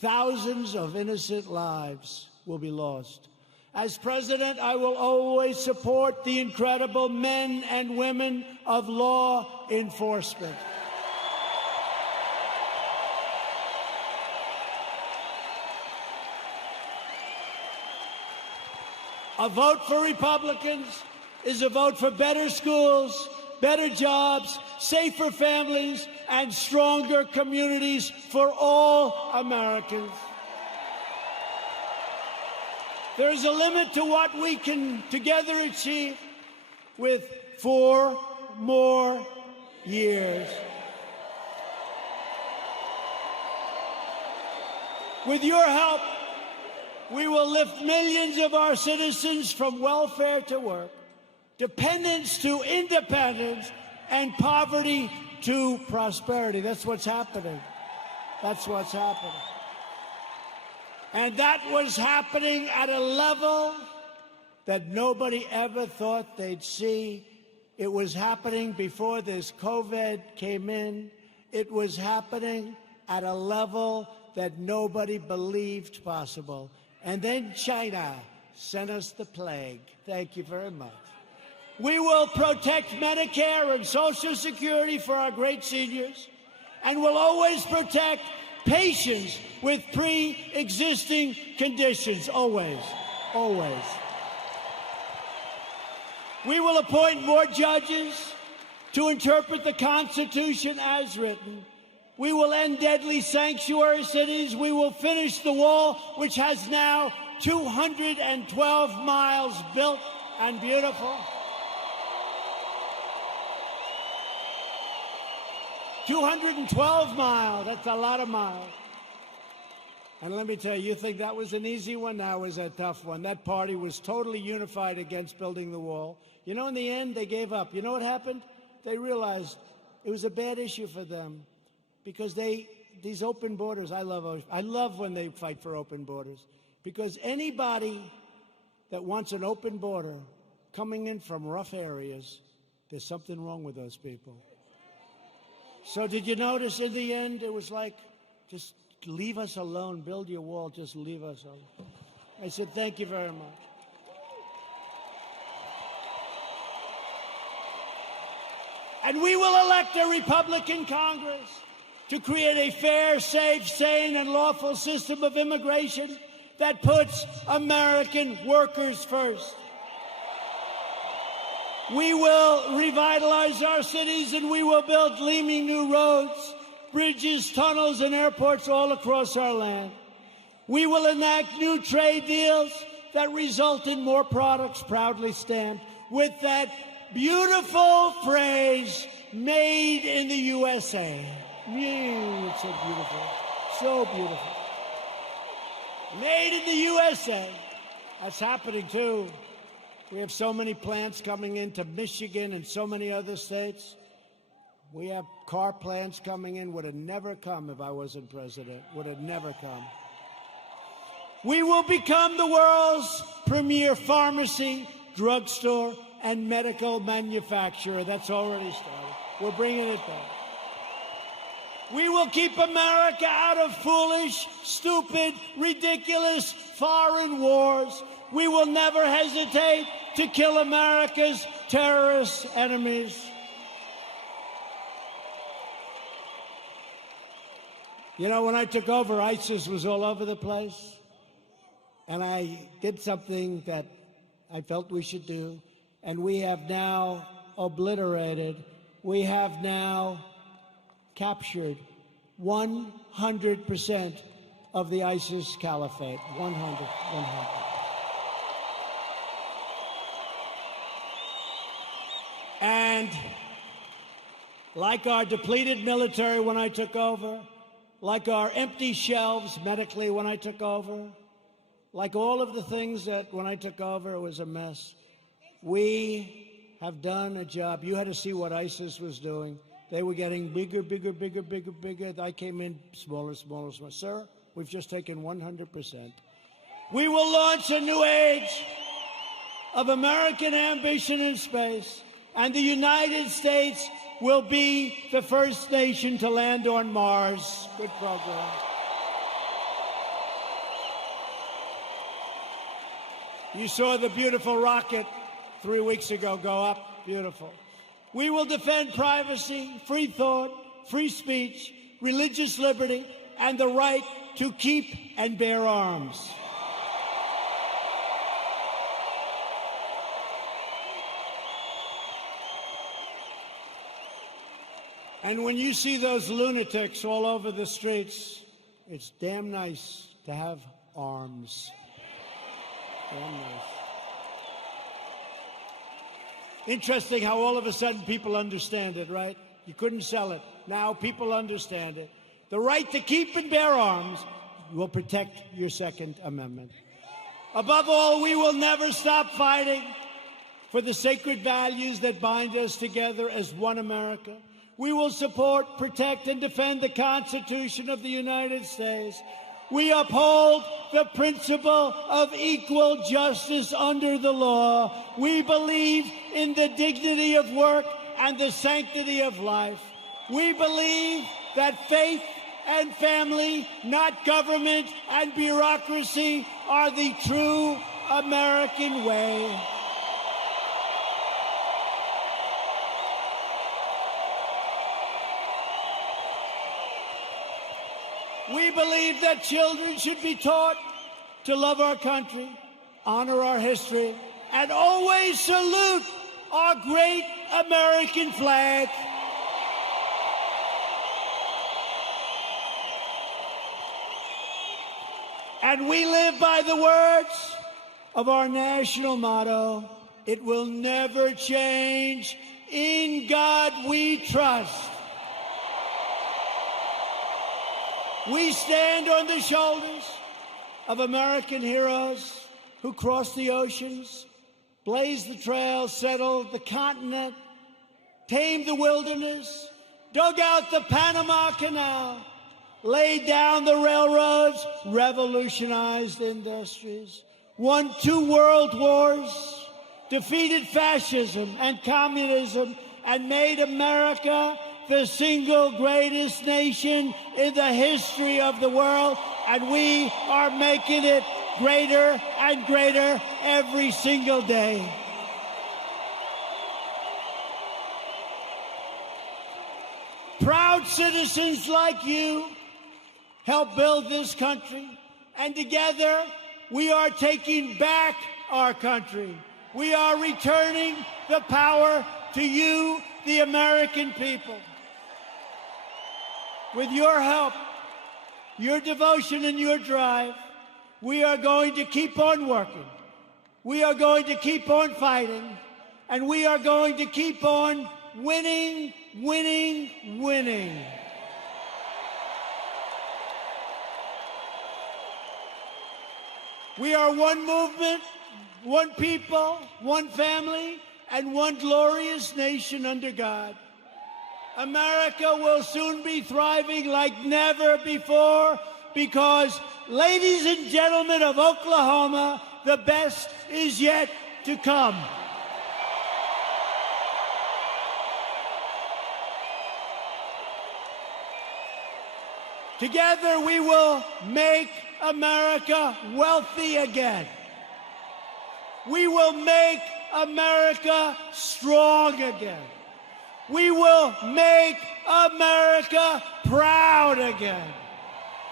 Thousands of innocent lives will be lost. As president, I will always support the incredible men and women of law enforcement. A vote for Republicans is a vote for better schools, better jobs, safer families, and stronger communities for all Americans. There is a limit to what we can together achieve with 4 more years. With your help, we will lift millions of our citizens from welfare to work, dependence to independence, and poverty to prosperity. That's what's happening. That's what's happening. And that was happening at a level that nobody ever thought they'd see. It was happening before this COVID came in. It was happening at a level that nobody believed possible. And then China sent us the plague. Thank you very much. We will protect Medicare and Social Security for our great seniors, and will always protect patients with pre-existing conditions. Always. Always. We will appoint more judges to interpret the Constitution as written. We will end deadly sanctuary cities. We will finish the wall, which has now 212 miles built and beautiful. 212 miles. That's a lot of miles. And let me tell you, you think that was an easy one? That was a tough one. That party was totally unified against building the wall. You know, in the end, they gave up. You know what happened? They realized it was a bad issue for them because these open borders, I love when they fight for open borders, because anybody that wants an open border coming in from rough areas, there's something wrong with those people. So did you notice in the end, it was like, just leave us alone, build your wall, just leave us alone. I said, thank you very much. And we will elect a Republican Congress to create a fair, safe, sane, and lawful system of immigration that puts American workers first. We will revitalize our cities, and we will build gleaming new roads bridges, tunnels, and airports all across our land. We will enact new trade deals that result in more products proudly stamped with that beautiful phrase, made in the USA. It's so beautiful, so beautiful. Made in the USA. That's happening too. We have so many plants coming into Michigan and so many other states. We have car plants coming in. Would have never come if I wasn't president. Would have never come. We will become the world's premier pharmacy, drugstore, and medical manufacturer. That's already started. We're bringing it back. We will keep America out of foolish, stupid, ridiculous foreign wars. We will never hesitate to kill America's terrorist enemies. You know, when I took over, ISIS was all over the place. And I did something that I felt we should do. And we have now obliterated, we have now captured 100% of the ISIS caliphate. 100. And like our depleted military when I took over, like our empty shelves medically when I took over, like all of the things that when I took over it was a mess, we have done a job. You had to see what ISIS was doing. They were getting bigger, bigger, bigger, bigger, bigger. I came in smaller, smaller, smaller. Sir, we've just taken 100%. We will launch a new age of American ambition in space, and the United States will be the first nation to land on Mars. Good program. You saw the beautiful rocket 3 weeks ago go up. Beautiful. We will defend privacy, free thought, free speech, religious liberty, and the right to keep and bear arms. And when you see those lunatics all over the streets, it's damn nice to have arms. Damn nice. Interesting how all of a sudden people understand it, right? You couldn't sell it. Now people understand it. The right to keep and bear arms will protect your Second Amendment. Above all, we will never stop fighting for the sacred values that bind us together as one America. We will support, protect, and defend the Constitution of the United States. We uphold the principle of equal justice under the law. We believe in the dignity of work and the sanctity of life. We believe that faith and family, not government and bureaucracy, are the true American way. We believe that children should be taught to love our country, honor our history, and always salute our great American flag. And we live by the words of our national motto, it will never change. In God we trust. We stand on the shoulders of American heroes who crossed the oceans, blazed the trails, settled the continent, tamed the wilderness, dug out the Panama Canal, laid down the railroads, revolutionized industries, won 2 world wars, defeated fascism and communism, and made America the single greatest nation in the history of the world, and we are making it greater and greater every single day. Proud citizens like you help build this country, and together we are taking back our country. We are returning the power to you, the American people. with your help, your devotion, and your drive, we are going to keep on working. We are going to keep on fighting. And we are going to keep on winning, winning, winning. We are one movement, one people, one family, and one glorious nation under God. America will soon be thriving like never before because, ladies and gentlemen of Oklahoma, the best is yet to come. Together we will make America wealthy again. We will make America strong again. We will make America proud again.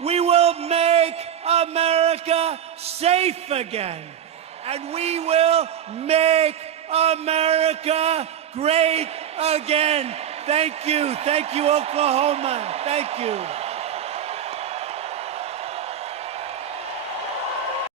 We will make America safe again. And we will make America great again. Thank you, Oklahoma. Thank you.